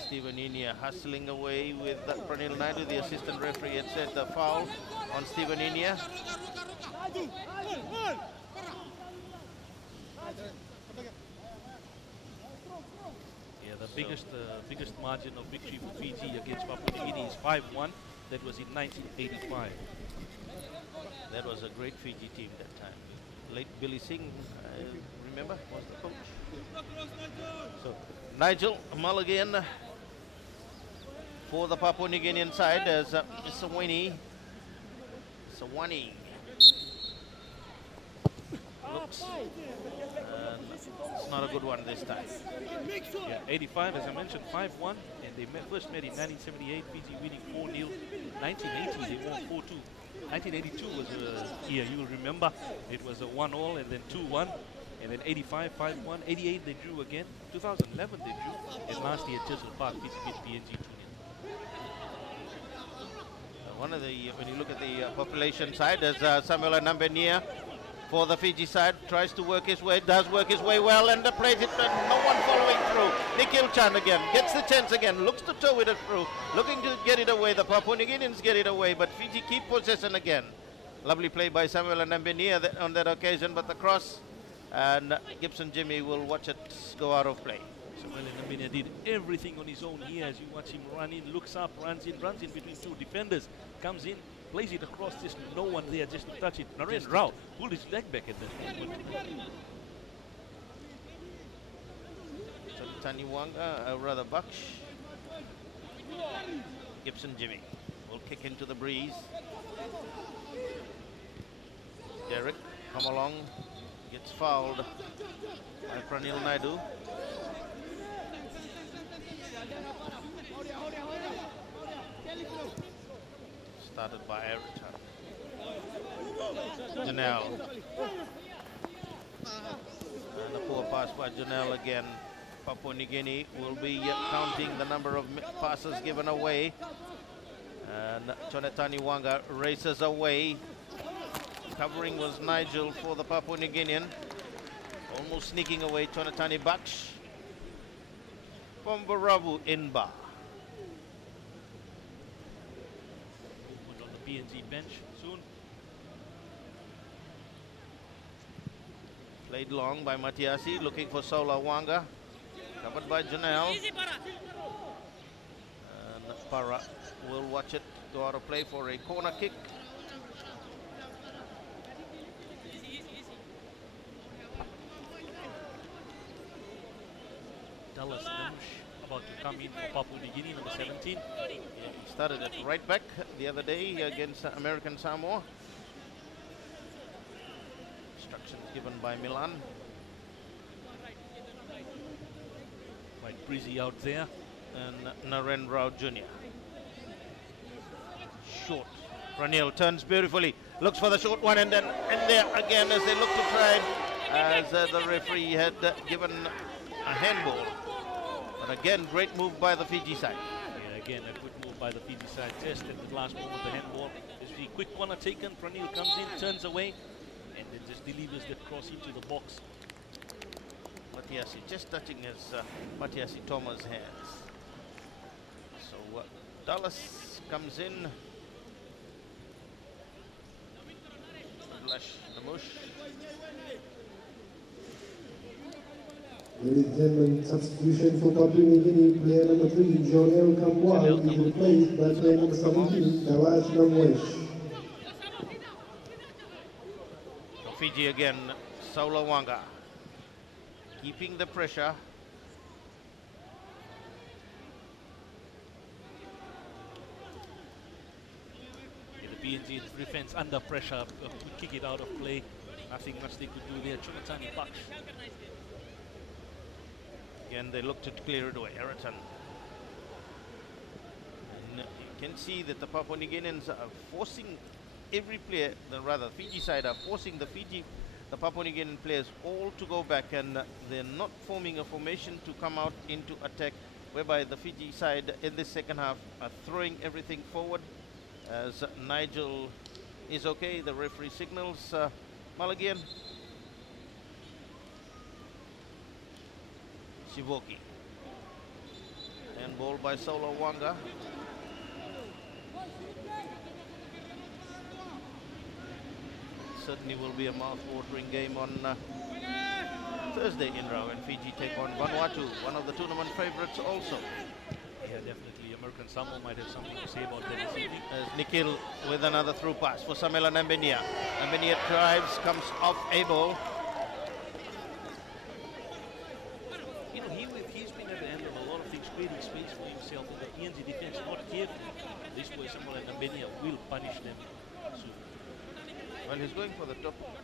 Steven Inia hustling away with Pranil Naidu. The assistant referee had said the foul on Steven Inia. Yeah, the biggest margin of victory for Fiji against Papua New Guinea is 5-1. That was in 1985. That was a great Fiji team that time. Late Billy Singh, I remember, was the coach. So Nigel Mulligan for the Papua New Guinean side as Sawani looks, and it's not a good one this time. Yeah, 85, as I mentioned, 5-1, and they first met in 1978, Fiji winning 4-0. 1980, they won 4-2. 1982 was a year, you will remember, it was a 1-all and then 2-1. And then 85, 5-1, 88 they drew again. 2011 they drew. And last year Chisel Park beat PNG 2-0. One of the, when you look at the population side, there's Samuel Nambenia for the Fiji side, tries to work his way, does work his way well, and plays it, but no one following through. Nikhil Chan again, gets the chance again, looks to tow it through, looking to get it away. The Papua New Guineans get it away, but Fiji keep possession again. Lovely play by Samuel Nambenia on that occasion, but the cross, and Gibson Jimmy will watch it go out of play. Samuel Nambenia did everything on his own here as you watch him run in, looks up, runs in between two defenders, comes in, plays it across, just no one there just to touch it. Naren Rao pulled his leg back at that moment. Taniwanga, rather Baksh. Gibson Jimmy will kick into the breeze. Derek, come along, gets fouled by Pranil Naidu. Started by Eritan. Janelle. And a poor pass by Janelle again. Papua New Guinea will be counting the number of passes given away. And Chonetani Wanga races away. Covering was Nigel for the Papua New Guinean. Almost sneaking away Chonetani Baksh. Bombarabu Inba. PNG bench soon. Played long by Matiasi, looking for Sola Wanga. Covered by Janelle. And Para will watch it go out of play for a corner kick. Dallas Namush about to come in for Papua New Guinea, number 17. Started at right back the other day against American Samoa. Instructions given by Milan. Quite breezy out there. And Naren Rao Jr. Short. Ranil turns beautifully. Looks for the short one and then there again as they look to try as the referee had given a handball. But again, great move by the Fiji side. Yeah, again, a good move by the Fiji side. Just at the last moment, the handball. There's the quick corner taken. Pranil comes in, turns away, and then just delivers that cross into the box. Matiasi just touching his Matiasi Thomas' hands. So Dallas comes in. Blush Namush. Ladies and gentlemen, substitution for Papua New Guinea, player number 3, Jonel Kamwal, is replaced by player number 17, Tawas Namwesh. Fiji again, Saula Wanga. Keeping the pressure. Yeah, the PNG defense under pressure, to kick it out of play. Nothing much they could do there. Chunatani Baksh. Again, they look to clear it away. Eritan. And you can see that the Papua New Guineans are forcing every player, rather Fiji side are forcing the Papua New Guinean players all to go back, and they're not forming a formation to come out into attack, whereby the Fiji side in this second half are throwing everything forward. As Nigel is okay, the referee signals Malagian. Sivoki. And ball by Solo Wanga. Certainly will be a mouth-watering game on Thursday in Rao, and Fiji take on Vanuatu, one of the tournament favorites also. Yeah, definitely. American Samoa might have something to say about that this evening. As Nikhil with another through pass for Samela Nambenia. Nambenia drives, comes off able. You know, he's been able to handle a lot of things, creating space for himself in the PNG defense, not careful. This way, Samuel Nambenia will punish them soon. Well, he's going for the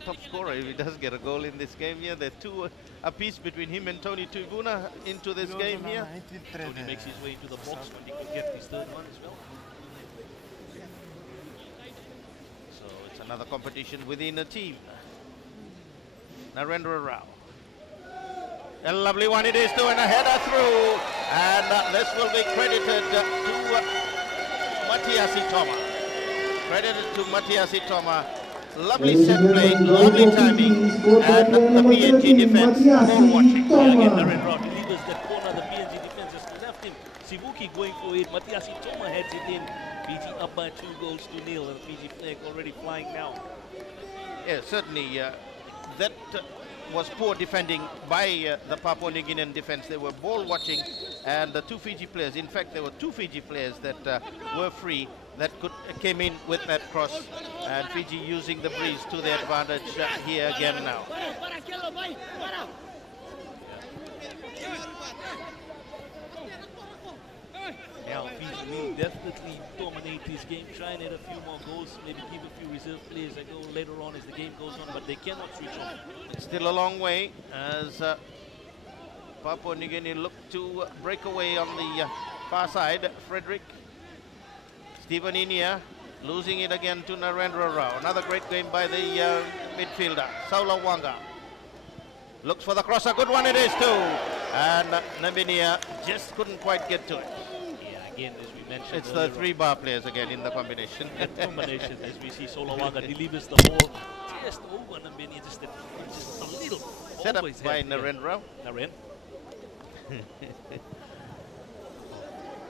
top scorer if he does get a goal in this game here. There are two apiece between him and Tony Tuivuna into this game here. Tony makes his way into the box when he could get his third one as well. So it's another competition within a team. Narendra Rao A lovely one it is too, and a header through. And this will be credited to Matiasi Toma. Credited to Matiasi Toma. Lovely set play, lovely timing, and the PNG defense ball watching. Yeah, again, Naren Rao delivers that corner. The PNG defense just left him. Sivuki going for it. Matiasi Toma heads it in. Fiji up by 2-0. And Fiji flag already flying now. Yeah, certainly. That was poor defending by the Papua New Guinean defense. They were ball watching, and the two Fiji players, in fact, there were two Fiji players that were free that came in with that cross, and Fiji using the breeze to their advantage here again now. Now Fiji will definitely dominate this game, try and add a few more goals, maybe give a few reserve players a go later on as the game goes on, but they cannot switch on. It's still a long way as Papua New Guinea look to break away on the far side. Frederick, Stephen Inia losing it again to Narendra Rao. Another great game by the midfielder, Saula Wanga. Looks for the cross, a good one it is too. And Nambinia just couldn't quite get to it. Yeah, again, as we mentioned, it's the three-bar players again in the combination. Combination, as we see Solawanga delivers the ball just over Nambinia, just a little. Set up by Narendra. Naren.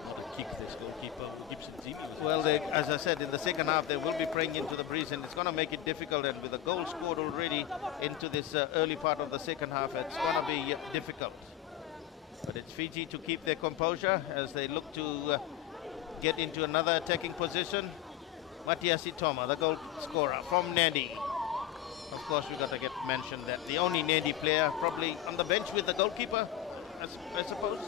What a kick this goalkeeper, Gibson Jimmy. Well, as I said, in the second half, they will be praying into the breeze, and it's going to make it difficult. And with a goal scored already into this early part of the second half, it's going to be difficult. But it's Fiji to keep their composure as they look to get into another attacking position. Matiasi Toma, the goal scorer from Nandi. Of course, we've got to get mentioned that the only Nandi player probably on the bench with the goalkeeper, I suppose.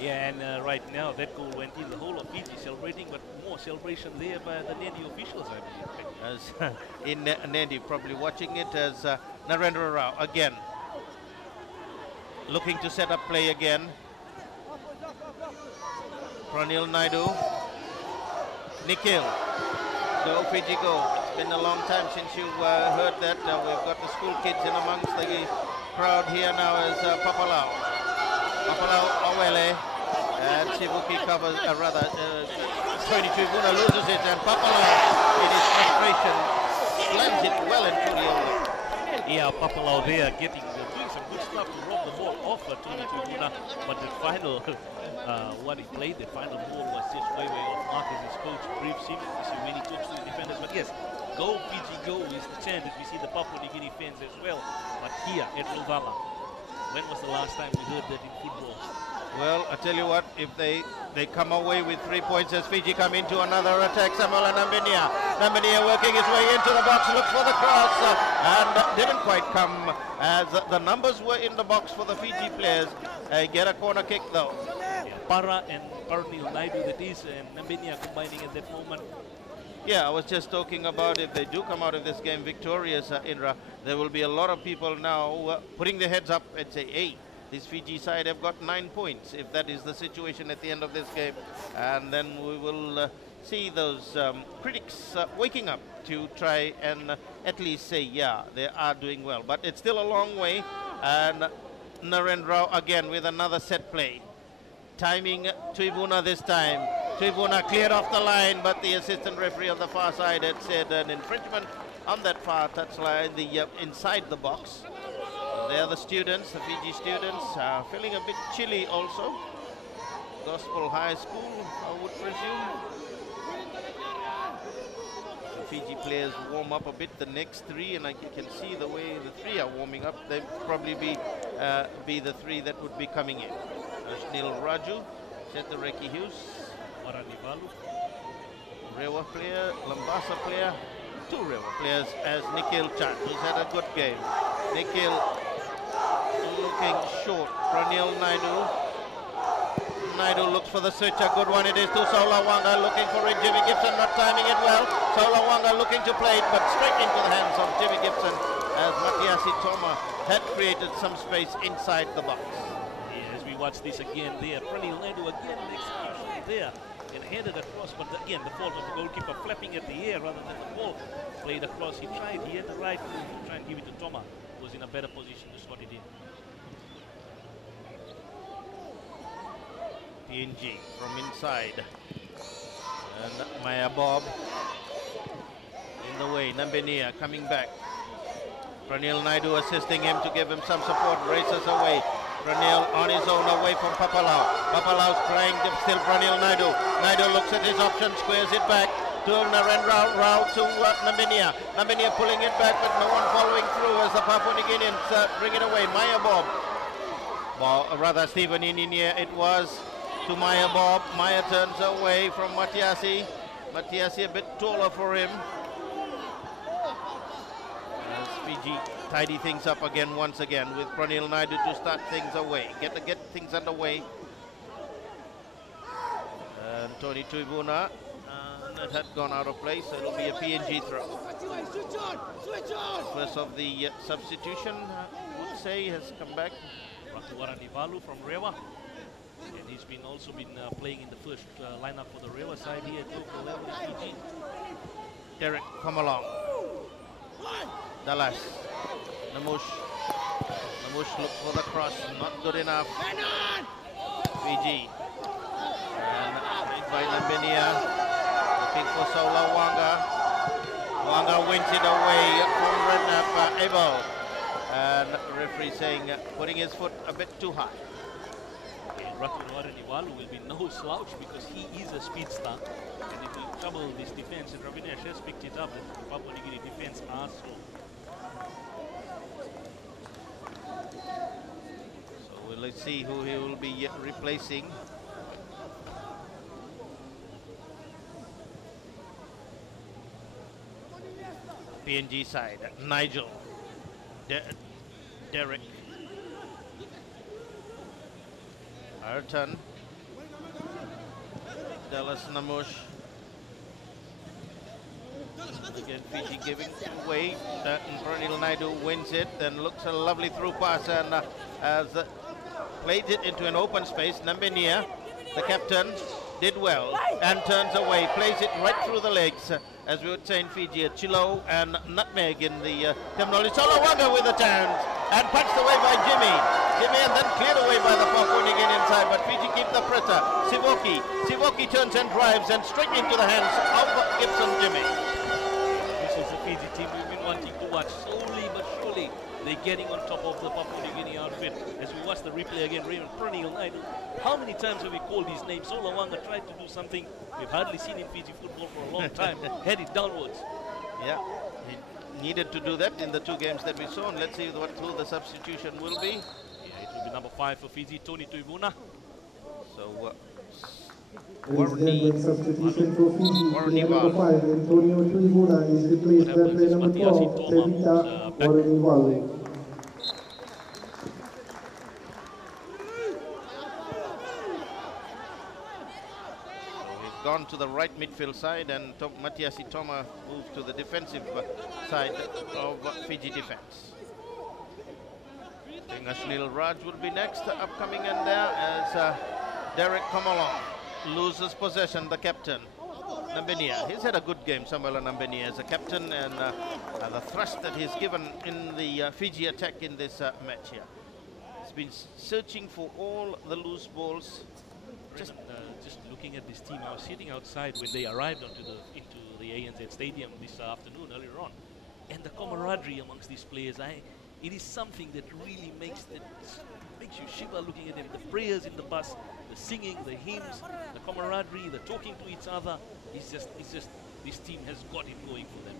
Yeah, and right now that goal went in. The whole of Fiji celebrating, but more celebration there by the Nandi officials, I believe. As in Nandi, probably watching it as Narendra Rao again. Looking to set up play again. Pranil Naidu. Nikhil. Go Fiji go. It's been a long time since you heard that. We've got the school kids in amongst the crowd here now as Papalau. Papalau Awele. And Sivuki covers, rather, Tony Tribuna loses it, and Papalau, in his frustration, slams it well and truly over. Yeah, Papalau there doing some good stuff to rob the ball off Tony Tribuna, but the final, what he played, the final ball was just way off mark as his coach briefs him when he talks to the defenders. But yes, go Fiji go is the chant as we see the Papua New Guinea fans as well. But here at Rovama, when was the last time we heard that in football? Well, I tell you what, if they come away with 3 points as Fiji come into another attack, Samuel Nambinia. Nambinia working his way into the box, looks for the cross, and didn't quite come as the numbers were in the box for the Fiji players. Get a corner kick though. Yeah, Para and Pranil Naidu that is, and Nambinia combining at that moment. Yeah, I was just talking about if they do come out of this game victorious, Indra, there will be a lot of people now putting their heads up and say, hey, this Fiji side have got 9 points, if that is the situation at the end of this game. And then we will see those critics waking up to try and at least say, yeah, they are doing well. But it's still a long way. And Narendra again with another set play. Timing Tuibuna this time. Tuibuna cleared off the line, but the assistant referee on the far side had said an infringement on that far touchline, the inside the box. There the students, the Fiji students, are feeling a bit chilly also. Gospel High School, I would presume. The Fiji players warm up a bit, the next three, and you can see the way the three are warming up. They'd probably be the three that would be coming in. Ashnil Raju, Chetareki Hughes, Rewa player, Lambasa player, two Rewa players as Nikhil Chand, who's had a good game. Nikhil looking short. Pranil Naidu. Naidu looks for the switch. A good one it is to Saula Wanga looking for it. Jimmy Gibson not timing it well. Saula Wanga looking to play it, but straight into the hands of Jimmy Gibson as Matiasi Toma had created some space inside the box. Yeah, as we watch this again there, Pranil Naidu again the execution there and headed across, but again the fault of the goalkeeper flapping at the air rather than the ball played across. He tried, he had the right move to try and give it to Toma, who was in a better position to slot it in. PNG from inside. And Maya Bob in the way. Nambenia coming back. Pranil Naidu assisting him to give him some support. Races away. Pranil on his own away from Papalau. Papalau's trying to still Pranil Naidu. Naidu looks at his options, squares it back to Narendra Rao to Nambenia. Nambenia pulling it back, but no one following through as the Papua New Guineans bring it away. Maya Bob. Rather Stephen Ininia it was to Maya Bob. Maya turns away from Matiasi. Matiasi a bit taller for him. As Fiji tidy things up again once again with Pranil Naidu to start things away. Get things underway. And Tony Tuivuna that had gone out of place, so it'll be a PNG throw. First of the substitution, I would say, has come back. Ratuara Nivalu from Rewa. And he's also been playing in the first lineup for the Rewa side here at local level in Fiji. Derek, come along. Dallas. Namush. Namush look for the cross, not good enough. Fiji. And played by Nambenia. Looking for Sola Wanga. Wanga wins it away from Redknapp Evo. And referee saying putting his foot a bit too high. Ratuara Nivalu will be no slouch because he is a speedster. And if you trouble this defense, and Ravinesh has picked it up, the Papua New Guinea defense are slow. So let's see who he will be replacing. PNG side, Nigel, Derek, Ayrton, Dallas Namush. Again, Fiji giving away. Pranil Naidu wins it, then looks a lovely through pass and has played it into an open space. Nambenia, the captain, did well and turns away, plays it right through the legs. As we would say in Fiji, a chilo and nutmeg in the terminology. Solowanga with a chance and punched away by Jimmy. Jimmy and then cleared away by the Papua New Guinea inside, but Fiji keep the pressure. Sivoki turns and drives and straight into the hands of Gibson Jimmy. This is the Fiji team we've been wanting to watch. Slowly but surely they're getting on top of the Papua New Guinea outfit. As we watch the replay again, Raymond Pranil Naidu. How many times have we called his name? Solowanga tried to do something we've hardly seen in Fiji football for a long time. Headed downwards. Yeah, he needed to do that in the two games that we saw. And let's see who the substitution will be. Yeah, it will be number 5 for Fiji, Tony Tuivuna. So, substitution for Fiji. Player number 5, Antonio Tuivuna, is replaced by player number 12, Tevita Waranivalu. Gone to the right midfield side, and Matiasi Toma moved to the defensive side of Fiji defense. Ashlil Raj will be next, upcoming in there as Derek Komolong loses possession, the captain. Nambenia, he's had a good game, Samuel Nambenia, as a captain, and the thrust that he's given in the Fiji attack in this match here. He's been searching for all the loose balls. Just looking at this team, I was sitting outside when they arrived into the ANZ Stadium this afternoon, earlier on, and the camaraderie amongst these players, it is something that really makes you shiver looking at them. The prayers in the bus, the singing, the hymns, the camaraderie, the talking to each other. It's just this team has got it going for them.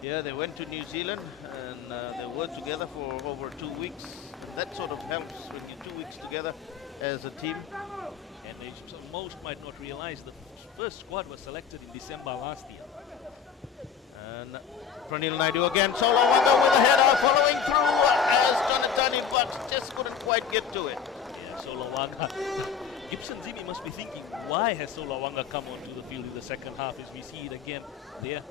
Yeah, they went to New Zealand and they were together for over 2 weeks. That sort of helps when you're 2 weeks together as a team. And most might not realize the first squad was selected in December last year. And Pranil Naidu again, Solowanga with a header following through as Jonathan, but just couldn't quite get to it. Yeah, Solowanga. Gibson Zimi must be thinking, why has Solowanga come onto the field in the second half? As we see it again there.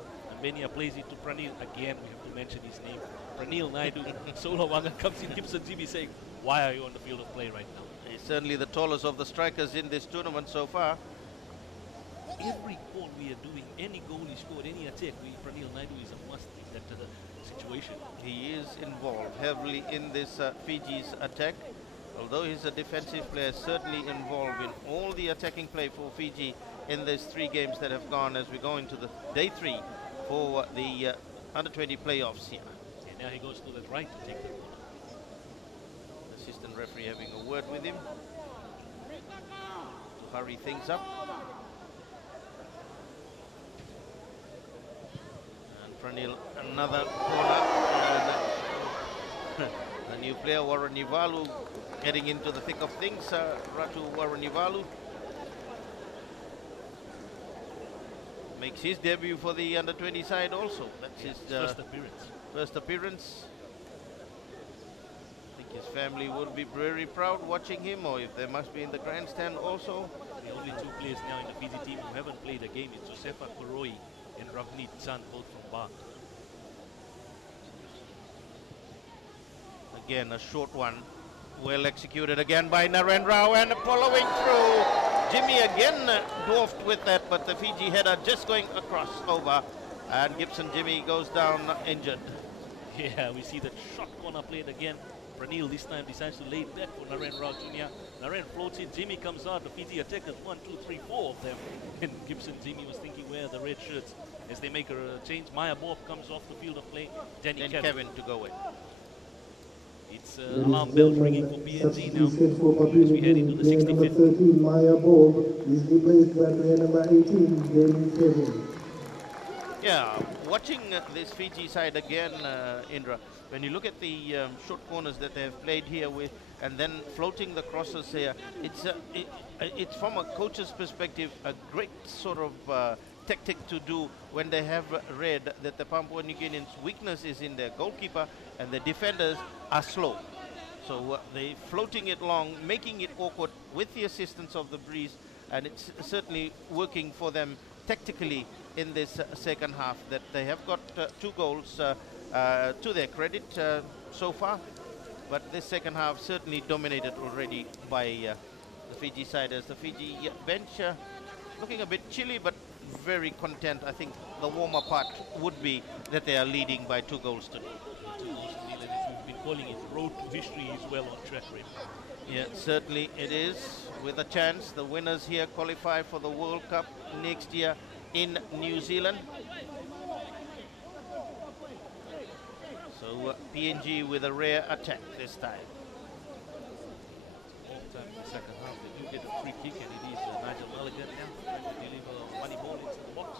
Benia plays it to Pranil. Again, we have to mention his name. Pranil Naidu. Solowanga comes in. Gibson Zimi saying, why are you on the field of play right now? He's certainly the tallest of the strikers in this tournament so far. Every goal we are doing, any goal he scored, any attack, Pranil Naidu is a must in that situation. He is involved heavily in this Fiji's attack. although he's a defensive player, certainly involved in all the attacking play for Fiji in these 3 games that have gone as we go into the day 3 for the under-20 playoffs here. And now he goes to the right to take the corner. Assistant referee having a word with him to hurry things up. And Pranil, another corner. And the new player, Waranivalu, getting into the thick of things. Ratu Waranivalu makes his debut for the under-20 side also. That's his first appearance. I think his family would be very proud watching him, or if they must be in the grandstand also. The only 2 players now in the Fiji team who haven't played a game is Josefa Koroi and Ravneet Chan, both from Bach. Again, a short one. Well executed again by Naren Rao, and following through. Jimmy again dwarfed with that, but the Fiji header just going across over, and Gibson Jimmy goes down injured. Yeah, we see that shot corner played again. Pranil this time decides to lay it back for Naren Rao Jr. Naren floats it, Jimmy comes out, the Fiji attackers, 1, 2, 3, 4 of them. And Gibson Jimmy was thinking, where are the red shirts? As they make a change, Maya Bob comes off the field of play. Danny Kevin to go in. It's alarm bells ringing for PNG now as we head into the 65th. Number 13, Maya Bob, is replaced by player number 18, Danny Kevin. Yeah, watching this Fiji side again, Indra, when you look at the short corners that they have played here with, and then floating the crosses here, it's from a coach's perspective a great sort of tactic to do when they have read that the Papua New Guineans' weakness is in their goalkeeper and the defenders are slow. So they're floating it long, making it awkward with the assistance of the breeze, and it's certainly working for them tactically in this second half, that they have got 2 goals to their credit so far, but this second half certainly dominated already by the Fiji side, as the Fiji bench looking a bit chilly but very content. I think the warmer part would be that they are leading by 2 goals today. 2 goals to lead, and if you've been calling it road to history, is well on track, Red. Yeah, certainly it is, with a chance. The winners here qualify for the World Cup next year in New Zealand. So PNG with a rare attack this time. All the time in the second half, they do get a free kick, and it is Nigel Mulligan now to deliver a money ball into the box.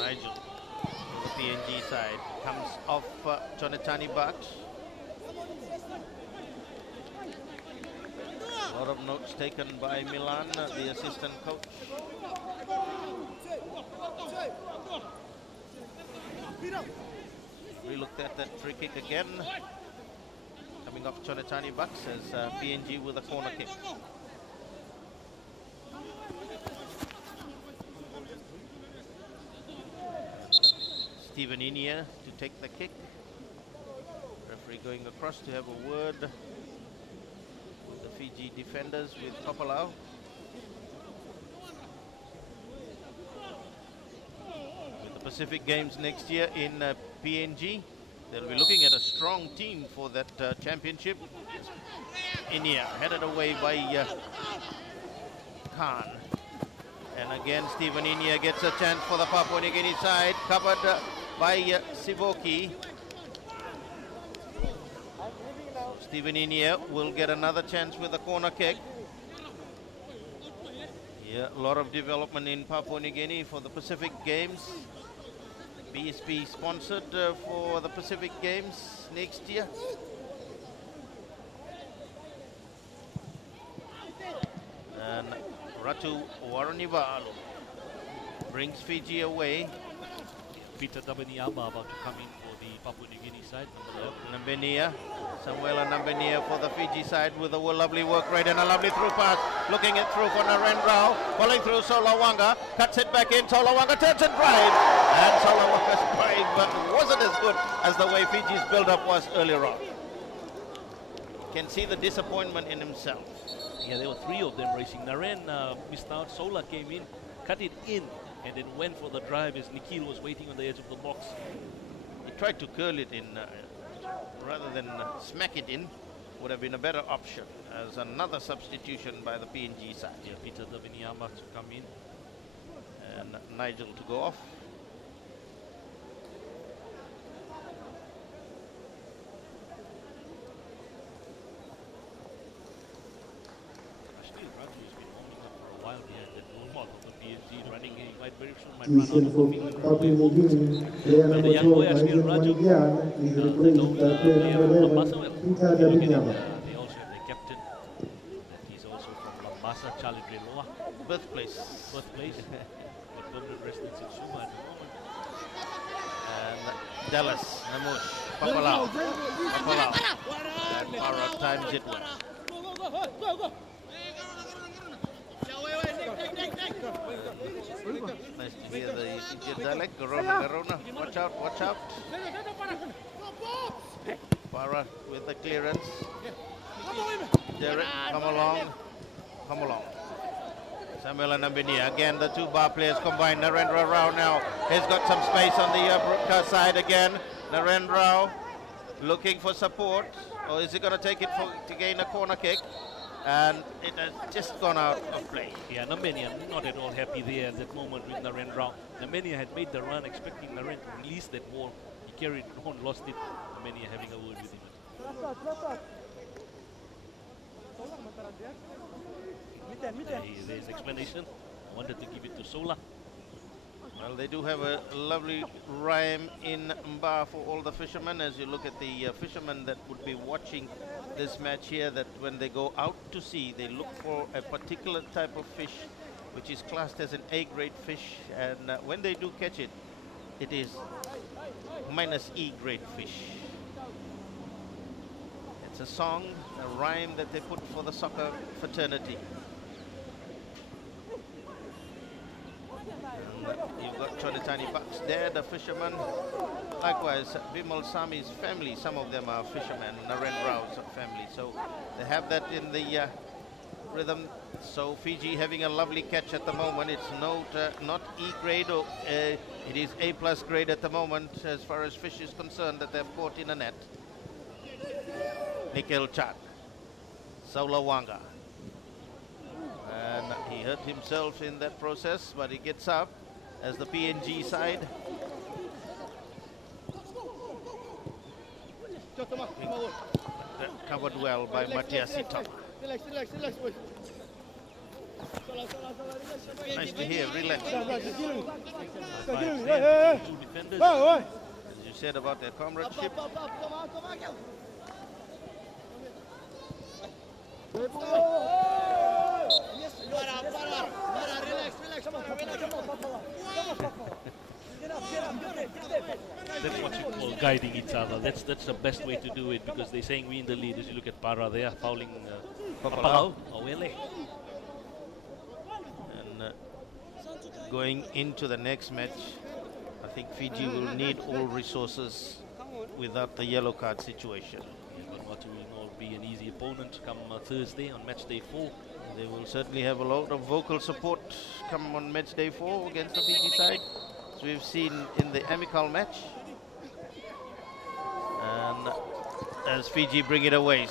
Nigel, the PNG side, comes off Jonathan Bucks. A lot of notes taken by Milan, the assistant coach. We looked at that free kick again, coming off Jonathan Bucks, as PNG with a corner kick. Stephen Inia to take the kick. Referee going across to have a word with the Fiji defenders, with Papalau. With the Pacific Games next year in PNG, they'll be looking at a strong team for that championship. Inia headed away by Khan. And again, Stephen Inia gets a chance for the Papua New Guinea side, covered by Sivoki. Stephen Inia will get another chance with a corner kick. Yeah, a lot of development in Papua New Guinea for the Pacific Games. BSP sponsored for the Pacific Games next year. And Ratu Waranivalu brings Fiji away. Peter Dabaniaba about to come in for the Papua New Guinea side. Nambenia, Samuela Nambenia for the Fiji side with a lovely work rate and a lovely through pass. Looking it through for Naren Rao. Falling through Solawanga. Cuts it back in. Solawanga turns and drives. And Solawanga's drive but wasn't as good as the way Fiji's build-up was earlier on. Can see the disappointment in himself. Yeah, there were 3 of them racing. Naren missed out. Sola came in, cut it in, and then went for the drive as Nikhil was waiting on the edge of the box. He tried to curl it in rather than smack it in. Would have been a better option as another substitution by the PNG side. Yeah, Peter Daviniama to come in. And Nigel to go off. Ashnil Raju has been warming up for a while here, the role model of the PNG running. He might very soon run out Decent of for the field. Papua New Guinea. Player And the number young 12, boy Ashnil Nigel Raju, Mangian, is the replaced goal by player player number from 11, Lambasa. Well, Peter look at it, Dabinyama. they also have their captain. And he's also from Lambasa, Charlie Dreloa, Birthplace. birthplace. But permanent residence in Suma at the moment. And Dallas, Namush, Papalau. Papalau. And Para times it well. Nice to hear the Indian dialect. Garona. Watch out, watch out. Para with the clearance. Derek, come along. Come along. Samuel and Nambinia. Again, the two bar players combined. Narendra Rao now has got some space on the broadcast side again. Narendra Rao looking for support. Or is he going to take it to gain a corner kick? And it has just gone out of play. Yeah, Namenia not at all happy there at that moment with Naren Rao. Namenia had made the run expecting Naren to release that ball. He carried it on, lost it. Namenia having a word with him. There's explanation. I wanted to give it to Sola. Well, they do have a lovely rhyme in Mba for all the fishermen. As you look at the fishermen that would be watching this match here, that when they go out to sea, they look for a particular type of fish, which is classed as an A-grade fish. And when they do catch it, it is minus E-grade fish. It's a song, a rhyme that they put for the soccer fraternity. You've got Chonitani Bucks there, the fishermen. Likewise, Bimal Sami's family, some of them are fishermen, Naren Rao's family. So they have that in the rhythm. So Fiji having a lovely catch at the moment. It's not E grade, or it is A+ grade at the moment as far as fish is concerned that they've caught in a net. Nikhil Chan, Saula Wanga. And he hurt himself in that process, but he gets up as the PNG side. Covered well by Matias Ito. Nice to hear, relax. Two defenders. As you said about their comradeship. That's what you call guiding each other. That's the best way to do it, because they're saying we in the lead. As you look at Para there, fouling Papalau. Awele. And going into the next match, I think Fiji will need all resources without the yellow card situation. Yeah, but what will not be an easy opponent come Thursday on match day 4. They will certainly have a lot of vocal support come on match day 4 against the Fiji side, as we've seen in the amical match. And as Fiji bring it away,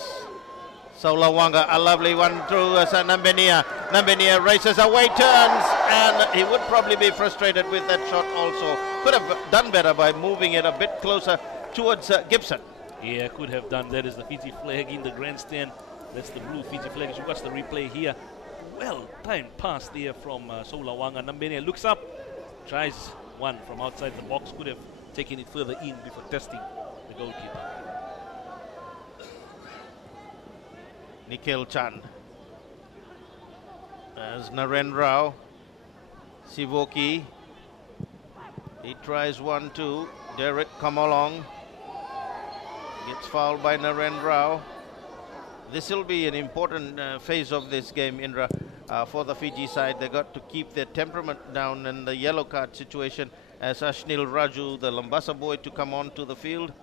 Saula Wanga, a lovely one through Nambenia. Nambenia races away, turns, and he would probably be frustrated with that shot also. Could have done better by moving it a bit closer towards Gibson. Yeah, could have done that. As the Fiji flag in the grandstand. That's the blue Fiji flag. As you watch the replay here, well timed pass there from Saula Wanga. Nambenia looks up, tries one from outside the box. Could have taken it further in before testing the goalkeeper. Nikhil Chan. As Naren Rao. Sivoki. He tries 1-2. Derek come along. Gets fouled by Naren Rao. This will be an important phase of this game, Indra, for the Fiji side. They got to keep their temperament down in the yellow card situation, as Ashnil Raju, the Lambasa boy, to come on to the field.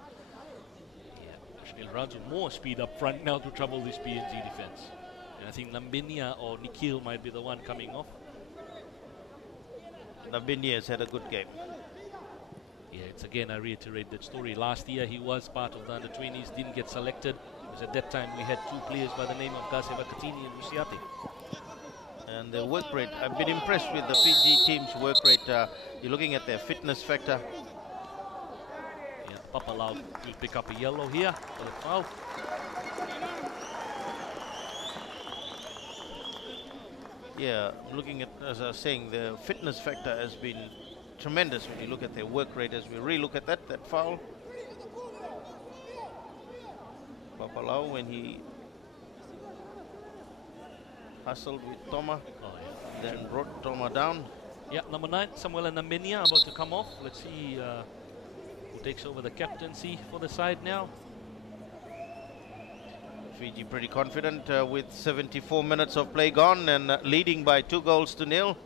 Yeah, Ashnil Raju more speed up front now to trouble this PNG defense. And I think Nambinia or Nikhil might be the one coming off. Nabini has had a good game. Yeah, it's again, I reiterate that story. Last year he was part of the under-20s, didn't get selected, because at that time we had two players by the name of Gaseva Katini and Luciate. And the work rate, I've been impressed with the Fiji team's work rate. You're looking at their fitness factor. Yeah, Papua will pick up a yellow here for the foul. Yeah, looking at, as I was saying, the fitness factor has been tremendous when you look at their work rate. As we re-look at that foul. Papalau, when he hustled with Toma, then brought Toma down. Yeah, number 9, Samuel Nambenia about to come off. Let's see who takes over the captaincy for the side now. Fiji pretty confident with 74 minutes of play gone and leading by 2-0.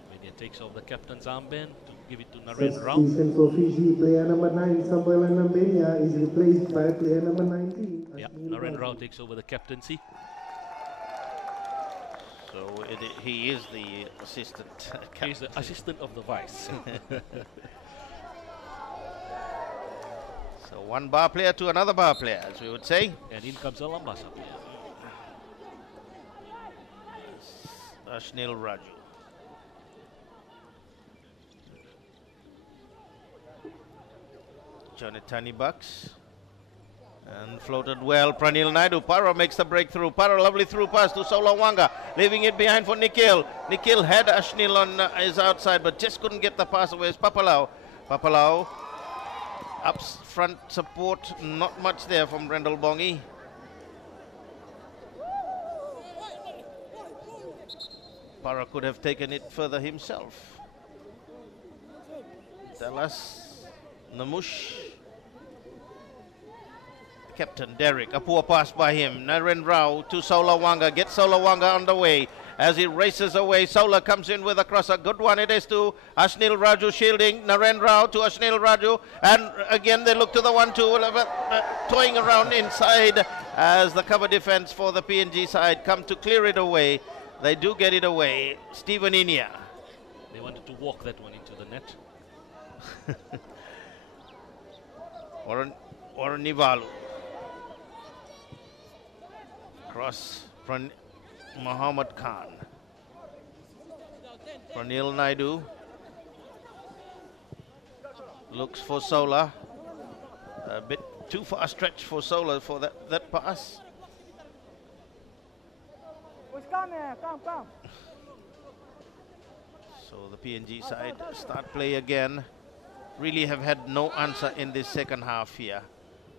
Nambenia takes over the captain's armband to give it to Naren Rao. Substitution for Fiji, player number 9, Samuel Nambenia, is replaced by player number 19. Yeah, Naren Rao takes over the captaincy. So he is the assistant captain. He's the assistant of the vice. So one bar player to another bar player, as we would say. And in comes a Lambasa player. Ashnil Raju. Jonatani Bucks. And floated well, Pranil Naidu. Paro makes the breakthrough. Paro, lovely through pass to Solawanga, leaving it behind for Nikhil. Nikhil had Ashnil on his outside, but just couldn't get the pass away. It's Papalau. Papalau, up front support, not much there from Rendell Bongi. Paro could have taken it further himself. Dallas, Namush. Captain Derek, a poor pass by him. Naren Rao to Solawanga, gets Solawanga underway. As he races away, Sola comes in with a cross, a good one it is to Ashnil Raju shielding. Naren Rao to Ashnil Raju, and again they look to the 1-2, toying around inside as the cover defense for the PNG side come to clear it away. They do get it away. Stephen Inia. They wanted to walk that one into the net. Or Nivalu. Cross from Muhammad Khan. Pranil Naidu looks for Sola. A bit too far stretch for Sola for that pass. So the PNG side start play again. Really have had no answer in this second half here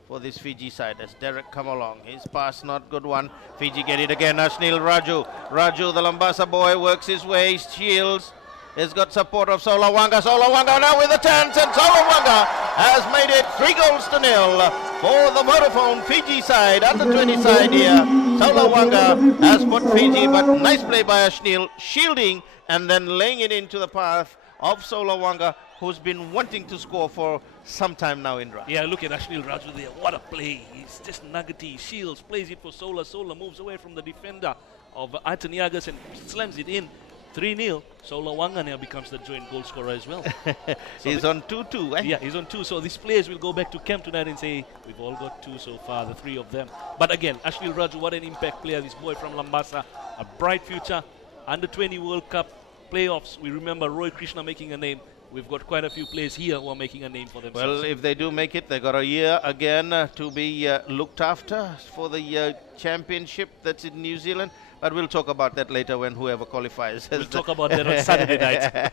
for this Fiji side as Derek come along. His pass not good one. Fiji get it again. Ashnil Raju. Raju, the Lambasa boy, works his way, shields. He's got support of Solawanga. Solawanga now with a chance, and Solawanga has made it 3-0 for the Vodafone Fiji side, under 20 side here. Solawanga has put Fiji, but nice play by Ashnil, shielding and then laying it into the path of Solawanga, who's been wanting to score for some time now, Indra. Yeah, look at Ashnil Raju there. What a play. He's just nuggety. Shields, plays it for Sola. Sola moves away from the defender of Antoniagas and slams it in. 3-0. Solawanga now becomes the joint goal scorer as well. So he's on 2-2, eh? Yeah, he's on 2. So these players will go back to camp tonight and say, we've all got 2 so far, the 3 of them. But again, Ashnil Raju, what an impact player. This boy from Lambasa. A bright future. Under 20 World Cup playoffs. We remember Roy Krishna making a name. We've got quite a few players here who are making a name for themselves. Well, if they do make it, they got a year again to be looked after for the championship that's in New Zealand. But we'll talk about that later when whoever qualifies. We'll talk about that on Saturday night.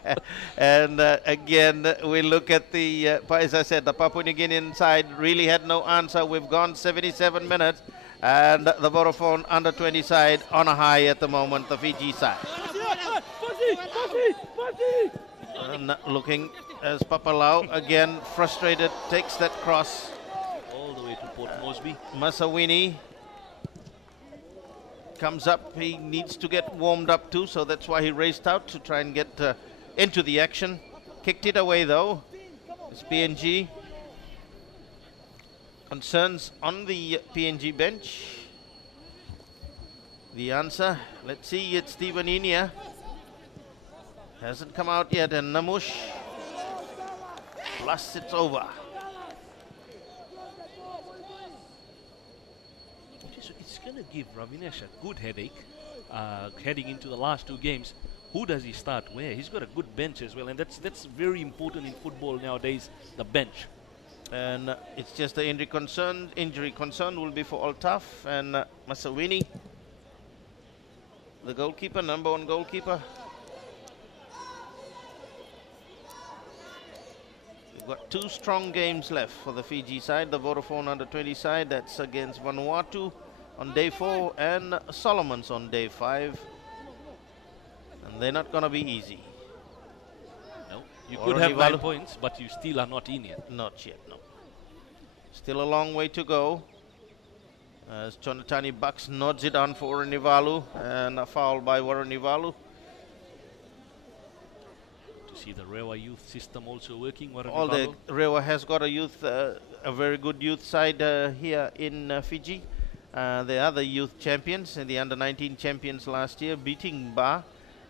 And again, we look at the, as I said, the Papua New Guinean side really had no answer. We've gone 77 minutes. And the Vodafone under 20 side on a high at the moment, the Fiji side. Looking as Papalau again frustrated, takes that cross all the way to Port Moresby. Masawini comes up. He needs to get warmed up too, so that's why he raced out to try and get into the action. Kicked it away though. It's PNG. Concerns on the PNG bench. The answer, let's see, it's Stephen Inia. Hasn't come out yet, and Namush. Plus it's over. It's going to give Ravinesh a good headache heading into the last two games. Who does he start where? He's got a good bench as well, and that's very important in football nowadays, the bench. And it's just the injury concern will be for Altaf and Masawini, the goalkeeper, number one goalkeeper. We've got two strong games left for the Fiji side. The Vodafone under-20 side, that's against Vanuatu on day 4 and Solomons on day 5. And they're not going to be easy. No, you could have 9 points, but you still are not in yet. Not yet, no. Still a long way to go. As Chonatani Bucks nods it on for Warrenivalu, and a foul by Warrenivalu. To see the Rewa youth system also working. All the Rewa has got a very good youth side here in Fiji. They are the youth champions and the under-19 champions last year, beating Ba.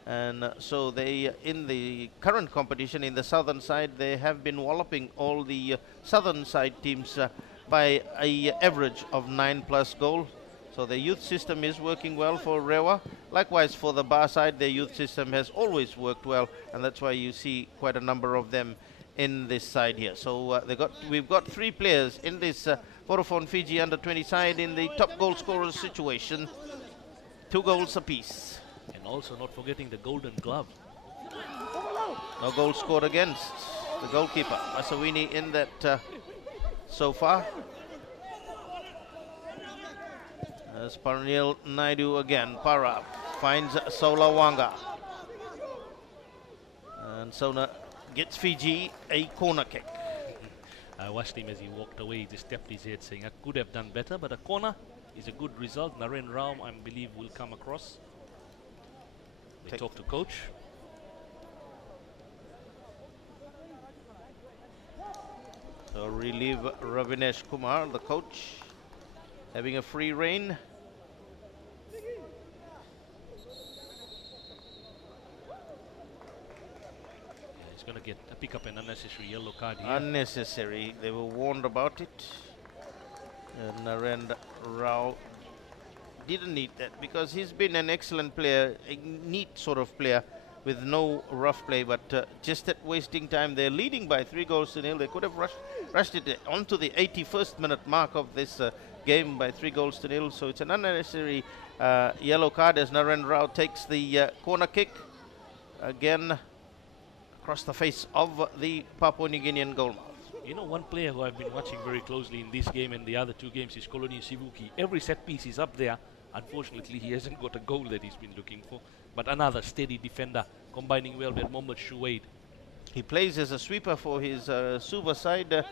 And so they, in the current competition in the southern side, they have been walloping all the southern side teams by an average of 9+ goals. So the youth system is working well for Rewa. Likewise for the Ba side, their youth system has always worked well, and that's why you see quite a number of them in this side here. So we've got 3 players in this Vodafone Fiji under-20 side in the top goal scorers situation, 2 goals apiece. And also not forgetting the golden glove. No goal scored against the goalkeeper, Masawini, in that so far. As Parnil Naidu again, Para finds Sola Wanga. And Sona gets Fiji a corner kick. I watched him as he walked away, he just tapped his head saying, I could have done better, but a corner is a good result. Naren Rao, I believe, will come across. They talk to coach. So relieve Ravinesh Kumar, the coach, having a free rein. He's going to pick up an unnecessary yellow card here. Unnecessary. They were warned about it. And Naren Rao didn't need that because he's been an excellent player, a neat sort of player with no rough play, but just at wasting time. They're leading by 3-0. They could have rushed it onto the 81st minute mark of this game by 3-0. So it's an unnecessary yellow card as Naren Rao takes the corner kick again across the face of the Papua New Guinean goalmouth. You know, one player who I've been watching very closely in this game and the other 2 games is Koloni Sivuki. Every set piece is up there. Unfortunately, he hasn't got a goal that he's been looking for. But another steady defender, combining well with Mohamed Shuaid. He plays as a sweeper for his Suva side,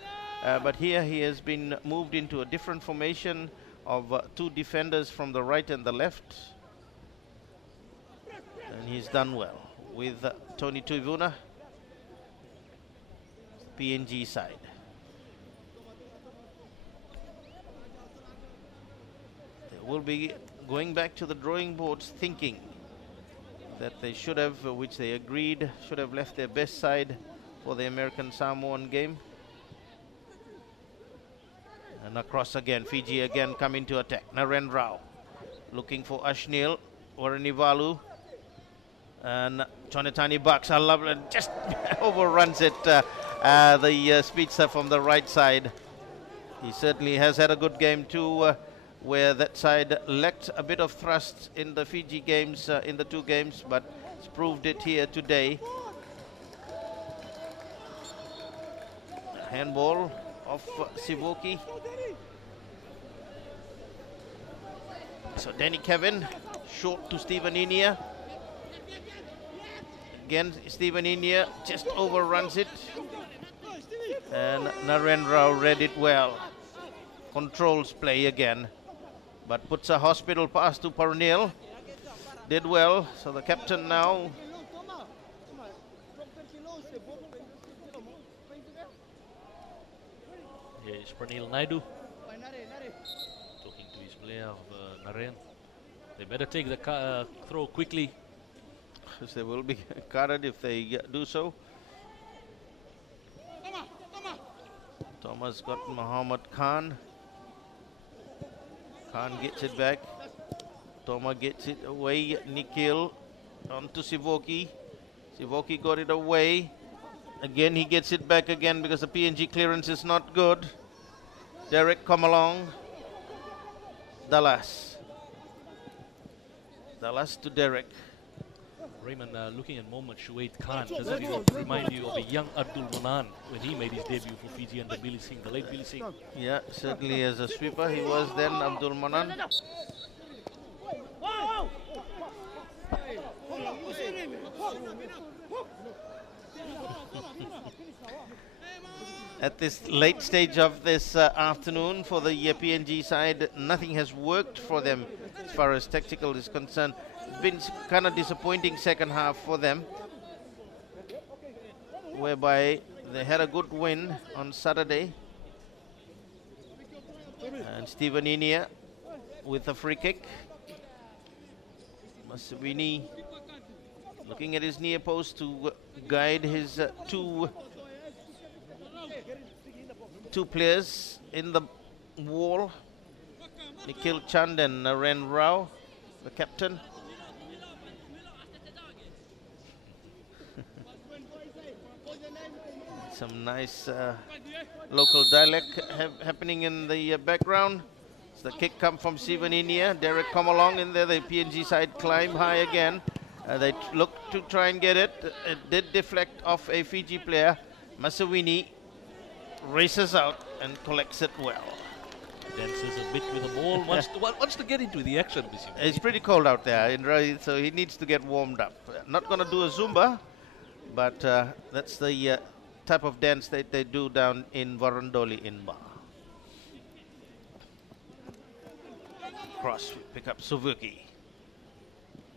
but here he has been moved into a different formation of 2 defenders from the right and the left. And he's done well with Tony Tuivuna, PNG side. They will be going back to the drawing boards thinking that they should have, which they agreed, should have left their best side for the American Samoan game. And across again, Fiji again coming to attack. Naren Rao looking for Ashnil, Warrenivalu, and Chonatani Bucks. I love it, just overruns it. The speedster from the right side. He certainly has had a good game too, where that side lacked a bit of thrust in the Fiji games, in the 2 games, but it's proved it here today. Handball of Sivoki. So Danny Kevin, short to Stephen Inia. Again, Stephen Inia just overruns it. And Naren Rao read it well. Controls play again, but puts a hospital pass to Parnil. Did well, so the captain now. Here is Parnil Naidu talking to his player of Naren. They better take the throw quickly. because they will be carded if they do so. Thomas got Muhammad Khan. Khan gets it back. Toma gets it away. Nikhil on to Sivoki. Sivoki got it away. Again, he gets it back again because the PNG clearance is not good. Derek, come along. Dallas. Dallas to Derek. Raymond, looking at Mohammad Shuaid Khan, doesn't he remind you of a young Abdul Manan when he made his debut for Fiji under Billy Singh, the late Billy Singh? Yeah, certainly as a sweeper he was then, Abdul Manan. At this late stage of this afternoon for the PNG side, nothing has worked for them as far as tactical is concerned. It's been kind of disappointing second half for them, whereby they had a good win on Saturday. And Stephen Inia with a free kick. Masawini looking at his near post to guide his two players in the wall. Nikhil Chand and Naren Rao, the captain. Some nice local dialect happening in the background. It's the kick come from Sivan Inia. Derek come along in there. The PNG side climb high again. They look to try and get it. It did deflect off a Fiji player. Masawini races out and collects it well. Dances a bit with the ball, wants to get into the action. It's pretty cold out there, so he needs to get warmed up. Not going to do a Zumba, but that's the type of dance that they do down in Varandoli in Ba. Cross, pick up Suvuki.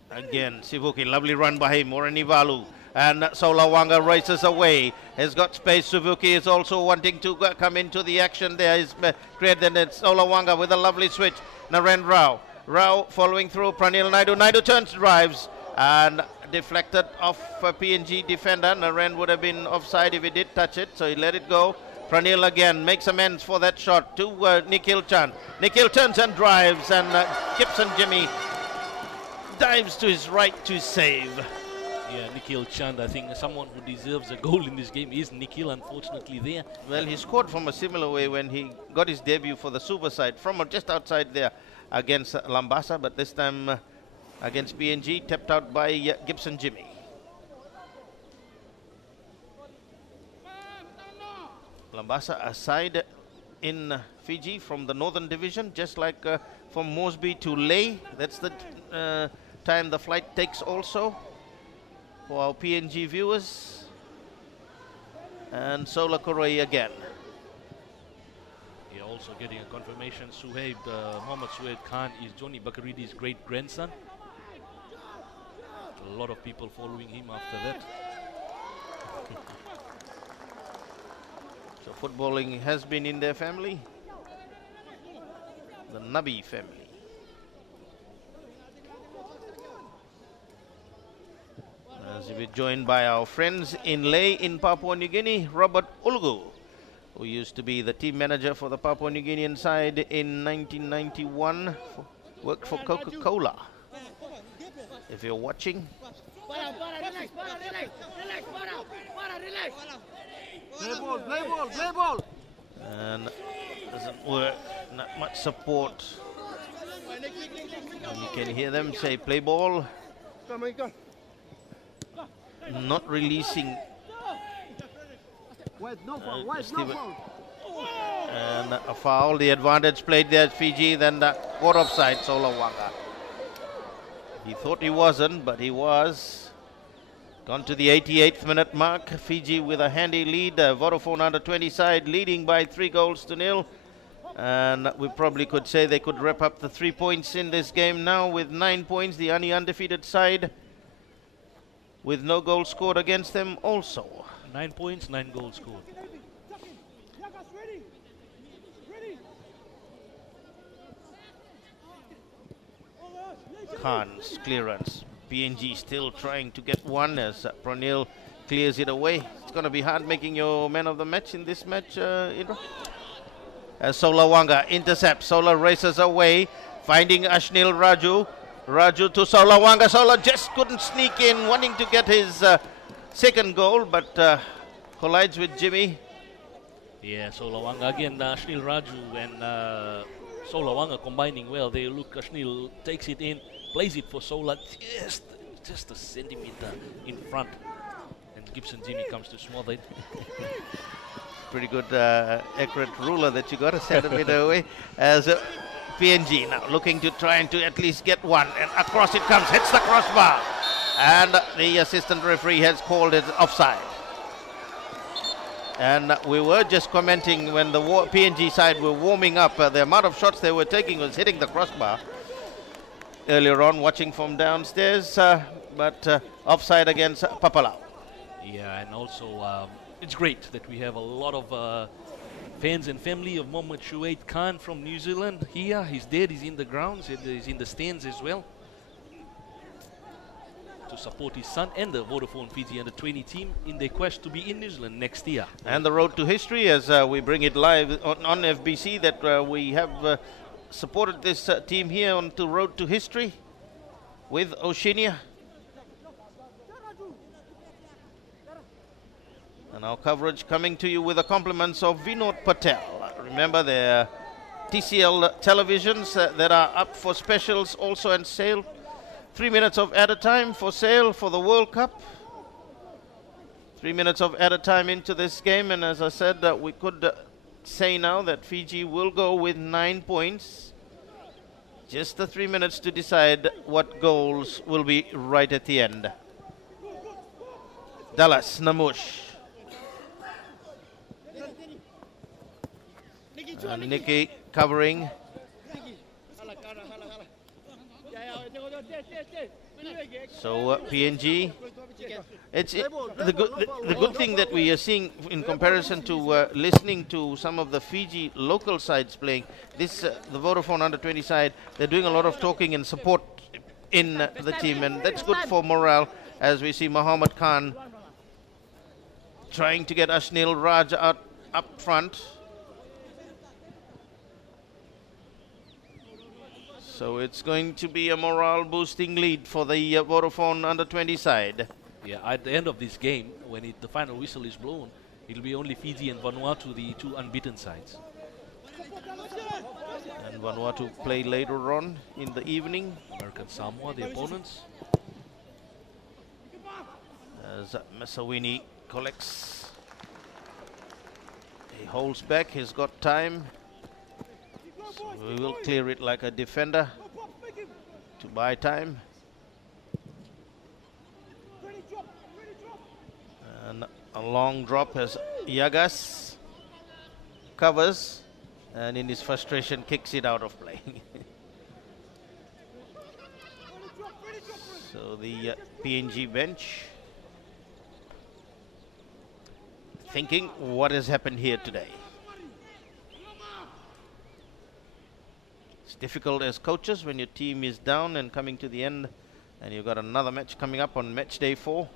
Again, Sivuki, lovely run by him, Moranivalu. And Solawanga races away. Has got space. Suzuki is also wanting to come into the action there. Is great. Then it's Solawanga with a lovely switch. Naren Rao. Rao following through. Pranil Naidu. Naidu turns, drives, and deflected off a PNG defender. Naren would have been offside if he did touch it, so he let it go. Pranil again makes amends for that shot to Nikhil Chand. Nikhil turns and drives, and Gibson Jimmy dives to his right to save. Yeah, Nikhil Chand, I think someone who deserves a goal in this game is Nikhil, unfortunately there. Well, he scored from a similar way when he got his debut for the Super side from just outside there against Lambasa, but this time against PNG, tapped out by Gibson Jimmy. Lambasa aside in Fiji from the Northern Division, just like from Moresby to Leh. That's the time the flight takes also. For our PNG viewers. And Sola Koroi again. You're also getting a confirmation. Suhaib, Mohammad Suhaib Khan is Johnny Bakaridi's great grandson. A lot of people following him after that. So footballing has been in their family. The Nabi family. As we're joined by our friends in Leh in Papua New Guinea, Robert Ulgu, who used to be the team manager for the Papua New Guinean side in 1991, worked for Coca-Cola. If you're watching. Play ball. And doesn't work, not much support. And you can hear them say play ball. Not releasing. And a foul, the advantage played there at Fiji, then the caught offside, Solawanga. He thought he wasn't, but he was. Gone to the 88th minute mark. Fiji with a handy lead. Vodafone under 20 side leading by 3-0. And we probably could say they could wrap up the 3 points in this game now with 9 points. The only undefeated side with no goals scored against them also. 9 points, 9 goals scored. Khan's clearance PNG still trying to get one as Pranil clears it away. It's going to be hard making your man of the match in this match, Indra. As Solawanga intercepts, Sola races away, finding Ashnil Raju. Raju to Solawanga. Sola just couldn't sneak in, wanting to get his second goal, but collides with Jimmy. Yeah, Solawanga again, Ashnil Raju and Solawanga combining well. They look, Ashnil takes it in, plays it for Sola, just a centimeter in front. And Gibson Jimmy comes to smother it. Pretty good accurate ruler that you got, a centimeter away. As PNG now looking to trying to at least get one, and across it comes, hits the crossbar, and the assistant referee has called it offside. And we were just commenting when the PNG side were warming up, the amount of shots they were taking was hitting the crossbar earlier on, watching from downstairs, but offside against Papalau. Yeah, and also it's great that we have a lot of fans and family of Mohamed Shuaid Khan from New Zealand here. His dad is in the grounds, he's in the stands as well to support his son and the Vodafone Fiji Under-20 team in their quest to be in New Zealand next year. And the road to history, as we bring it live on FBC, that we have supported this team here on to Road to History with Oceania. And our coverage coming to you with the compliments of Vinod Patel. Remember, the TCL televisions that are up for specials also on sale. 3 minutes of airtime for sale for the World Cup. 3 minutes of airtime into this game, and as I said, we could say now that Fiji will go with 9 points. Just the 3 minutes to decide what goals will be right at the end. Dallas Namush. And Nikki covering. So PNG, the good thing that we are seeing in comparison to listening to some of the Fiji local sides playing this, the Vodafone Under-20 side, they're doing a lot of talking and support in the team, and that's good for morale, as we see Muhammad Khan trying to get Ashnil Raj out up front. So it's going to be a morale boosting lead for the Vodafone Under-20 side. Yeah, at the end of this game, when the final whistle is blown, it'll be only Fiji and Vanuatu, the two unbeaten sides. And Vanuatu play later on in the evening. American Samoa, the opponents. As Masawini collects. He holds back, he's got time. So we will clear it like a defender to buy time. And a long drop as Yagas covers, and in his frustration kicks it out of play. So the PNG bench thinking, what has happened here today? It's difficult as coaches when your team is down and coming to the end, and you've got another match coming up on match day 4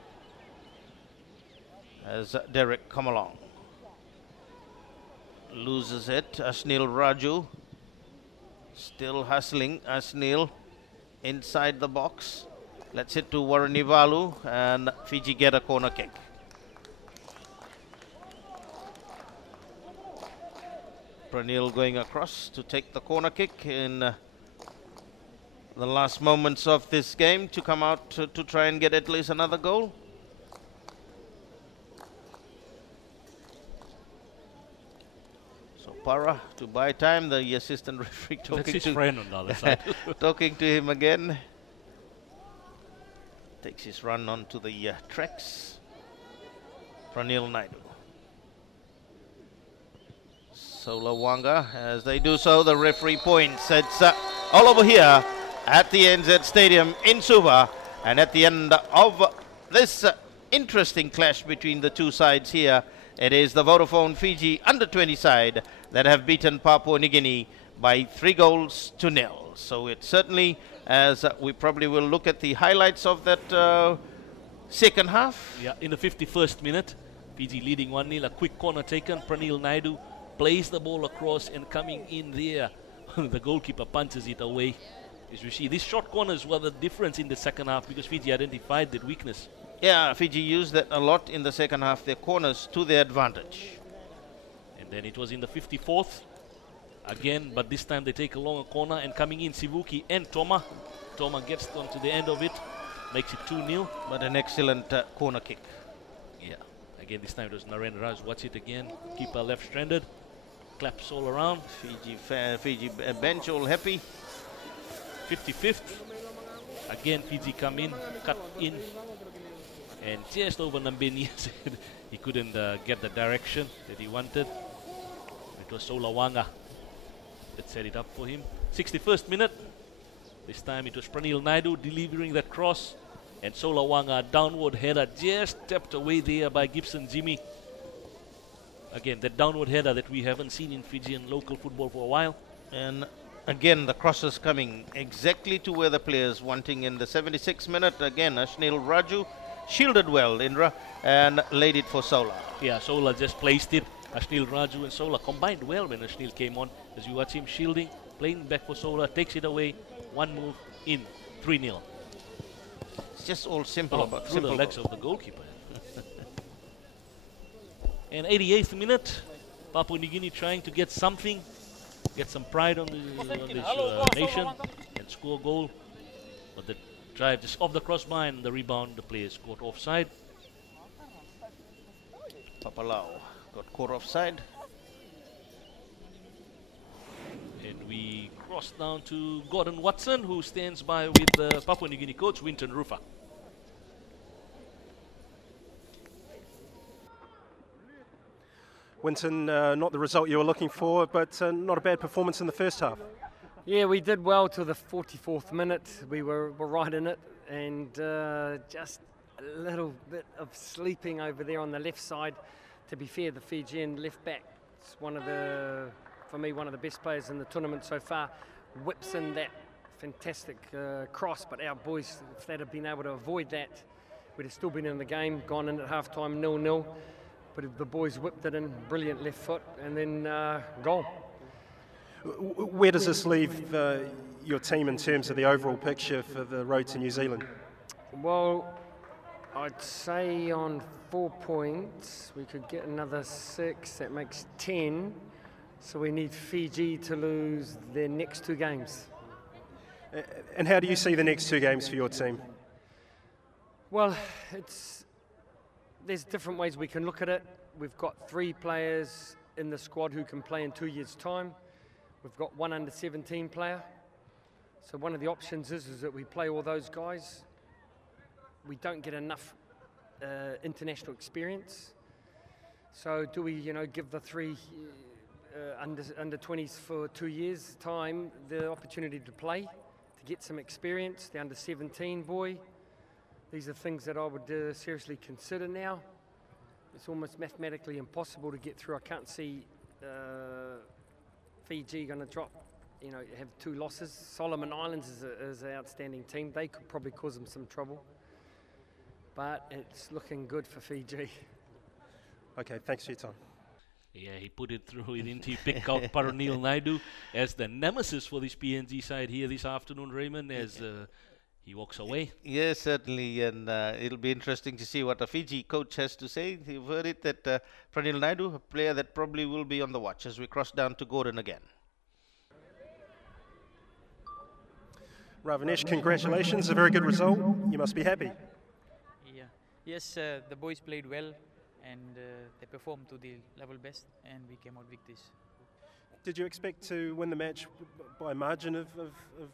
as Derek come along. Loses it, Ashnil Raju still hustling. Ashnil inside the box, lets it to Waranivalu, and Fiji get a corner kick. Pranil going across to take the corner kick in the last moments of this game to come out to try and get at least another goal. So Para to buy time, the assistant referee talking That's his to friend on the other side. talking to him again. Takes his run onto the tracks. Pranil Naidu. Solawanga, as they do so, the referee points. It's all over here at the NZ Stadium in Suva, and at the end of this interesting clash between the two sides here, it is the Vodafone Fiji Under-20 side that have beaten Papua New Guinea by 3 goals to 0. So it's certainly as we probably will look at the highlights of that second half. Yeah, in the 51st minute, Fiji leading 1-0, a quick corner taken. Pranil Naidu plays the ball across and coming in there. The goalkeeper punches it away. As you see, these short corners were the difference in the second half because Fiji identified that weakness. Yeah, Fiji used that a lot in the second half, their corners to their advantage. And then it was in the 54th again, but this time they take a longer corner and coming in Sivuki and Toma. Toma gets onto the end of it, makes it 2-0. But an excellent corner kick. Yeah, again this time it was Narendra Raj. Watch it again. Keeper left stranded. Claps all around. Fiji bench all happy. 55th. Again Fiji come in, cut in. And just over Nambeni, he couldn't get the direction that he wanted. It was Solawanga that set it up for him. 61st minute. This time it was Pranil Naidu delivering that cross. And Solawanga, downward header, just stepped away there by Gibson Jimmy. Again, that downward header that we haven't seen in Fijian local football for a while. And again, the crosses coming exactly to where the players wanting in the 76th minute. Again, Ashnil Raju shielded well, Indra, and laid it for Sola. Yeah, Sola just placed it. Ashnil Raju and Sola combined well when Ashnil came on. As you watch him shielding, playing back for Sola, takes it away, one move in, 3-0. It's just all simple. Through the legs of the goalkeeper. And 88th minute, Papua New Guinea trying to get something, get some pride on this nation and score a goal. But the drive just off the crossbar and the rebound, the players caught offside. Papalau got caught offside. And we cross down to Gordon Watson, who stands by with the Papua New Guinea coach, Winton Rufa. Winton, not the result you were looking for, but not a bad performance in the first half. Yeah, we did well till the 44th minute. We were right in it, and just a little bit of sleeping over there on the left side. To be fair, the Fijian left back is for me, one of the best players in the tournament so far. Whips in that fantastic cross, but our boys, if they'd have been able to avoid that, we'd have still been in the game, gone in at half-time 0-0. But the boys whipped it in, brilliant left foot, and then goal. Where does this leave your team in terms of the overall picture for the road to New Zealand? Well, I'd say on 4 points, we could get another 6, that makes 10. So we need Fiji to lose their next 2 games. And how do you see the next 2 games for your team? Well, there's different ways we can look at it. We've got 3 players in the squad who can play in 2 years' time. We've got 1 under-17 player. So one of the options is that we play all those guys. We don't get enough international experience. So do we, give the 3 under-20s for 2 years' time the opportunity to play, to get some experience, the under-17 boy? These are things that I would seriously consider now. It's almost mathematically impossible to get through. I can't see Fiji going to drop, have 2 losses. Solomon Islands is an outstanding team. They could probably cause them some trouble. But it's looking good for Fiji. Okay, thanks for your time. Yeah, he put it through, didn't he? Pick out Pranil Naidu as the nemesis for this PNG side here this afternoon, Raymond, as he walks away. Yes, certainly, and it'll be interesting to see what the Fiji coach has to say. You've heard it that Pranil Naidu, a player that probably will be on the watch as we cross down to Gordon again. Ravanesh, congratulations, a very good result. You must be happy. Yeah. Yes, the boys played well and they performed to the level best and we came out victors. Did you expect to win the match by a margin of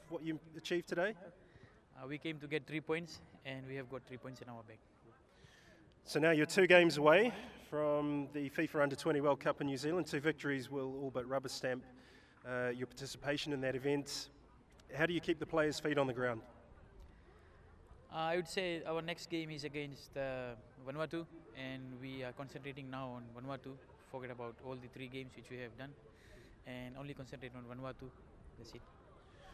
what you achieved today? We came to get 3 points and we have got 3 points in our bag. So now you're 2 games away from the FIFA Under-20 World Cup in New Zealand. 2 victories will all but rubber stamp your participation in that event. How do you keep the players' feet on the ground? I would say our next game is against Vanuatu and we are concentrating now on Vanuatu. Forget about all the 3 games which we have done and only concentrate on Vanuatu. That's it.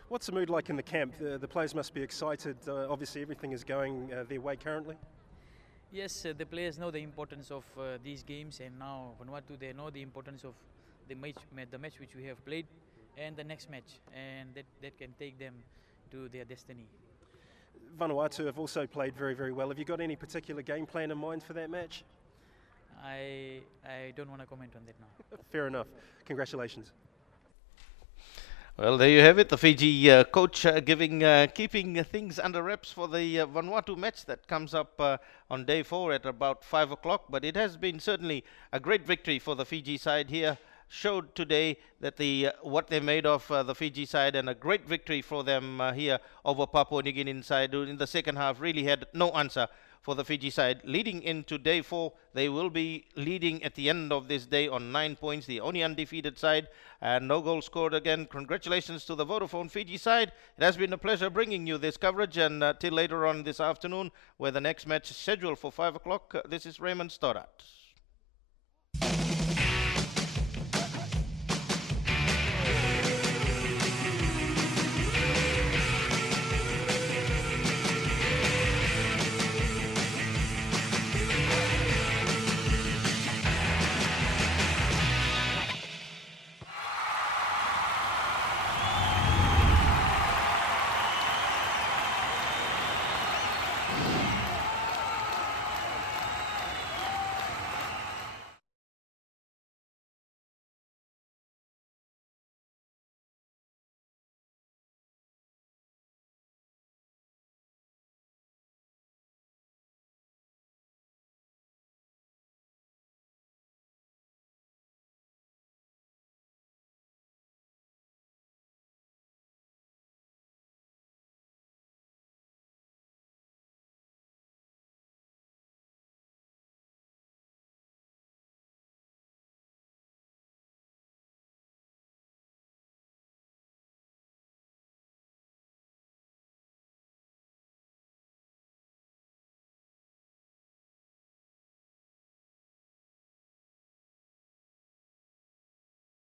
What's the mood like in the camp? The players must be excited. Obviously, everything is going their way currently. Yes, the players know the importance of these games, and now Vanuatu, they know the importance of the match which we have played, and the next match, and that can take them to their destiny. Vanuatu have also played very, very well. Have you got any particular game plan in mind for that match? I don't want to comment on that now. Fair enough. Congratulations. Well, there you have it. The Fiji coach keeping things under wraps for the Vanuatu match that comes up on day 4 at about 5 o'clock. But it has been certainly a great victory for the Fiji side here. Showed today that what they made of the Fiji side, and a great victory for them here over Papua New Guinea side, who in the second half really had no answer for the Fiji side. Leading into day 4, they will be leading at the end of this day on 9 points, the only undefeated side, and no goals scored again. Congratulations to the Vodafone Fiji side. It has been a pleasure bringing you this coverage, and till later on this afternoon, where the next match is scheduled for 5 o'clock, this is Raymond Stoddart.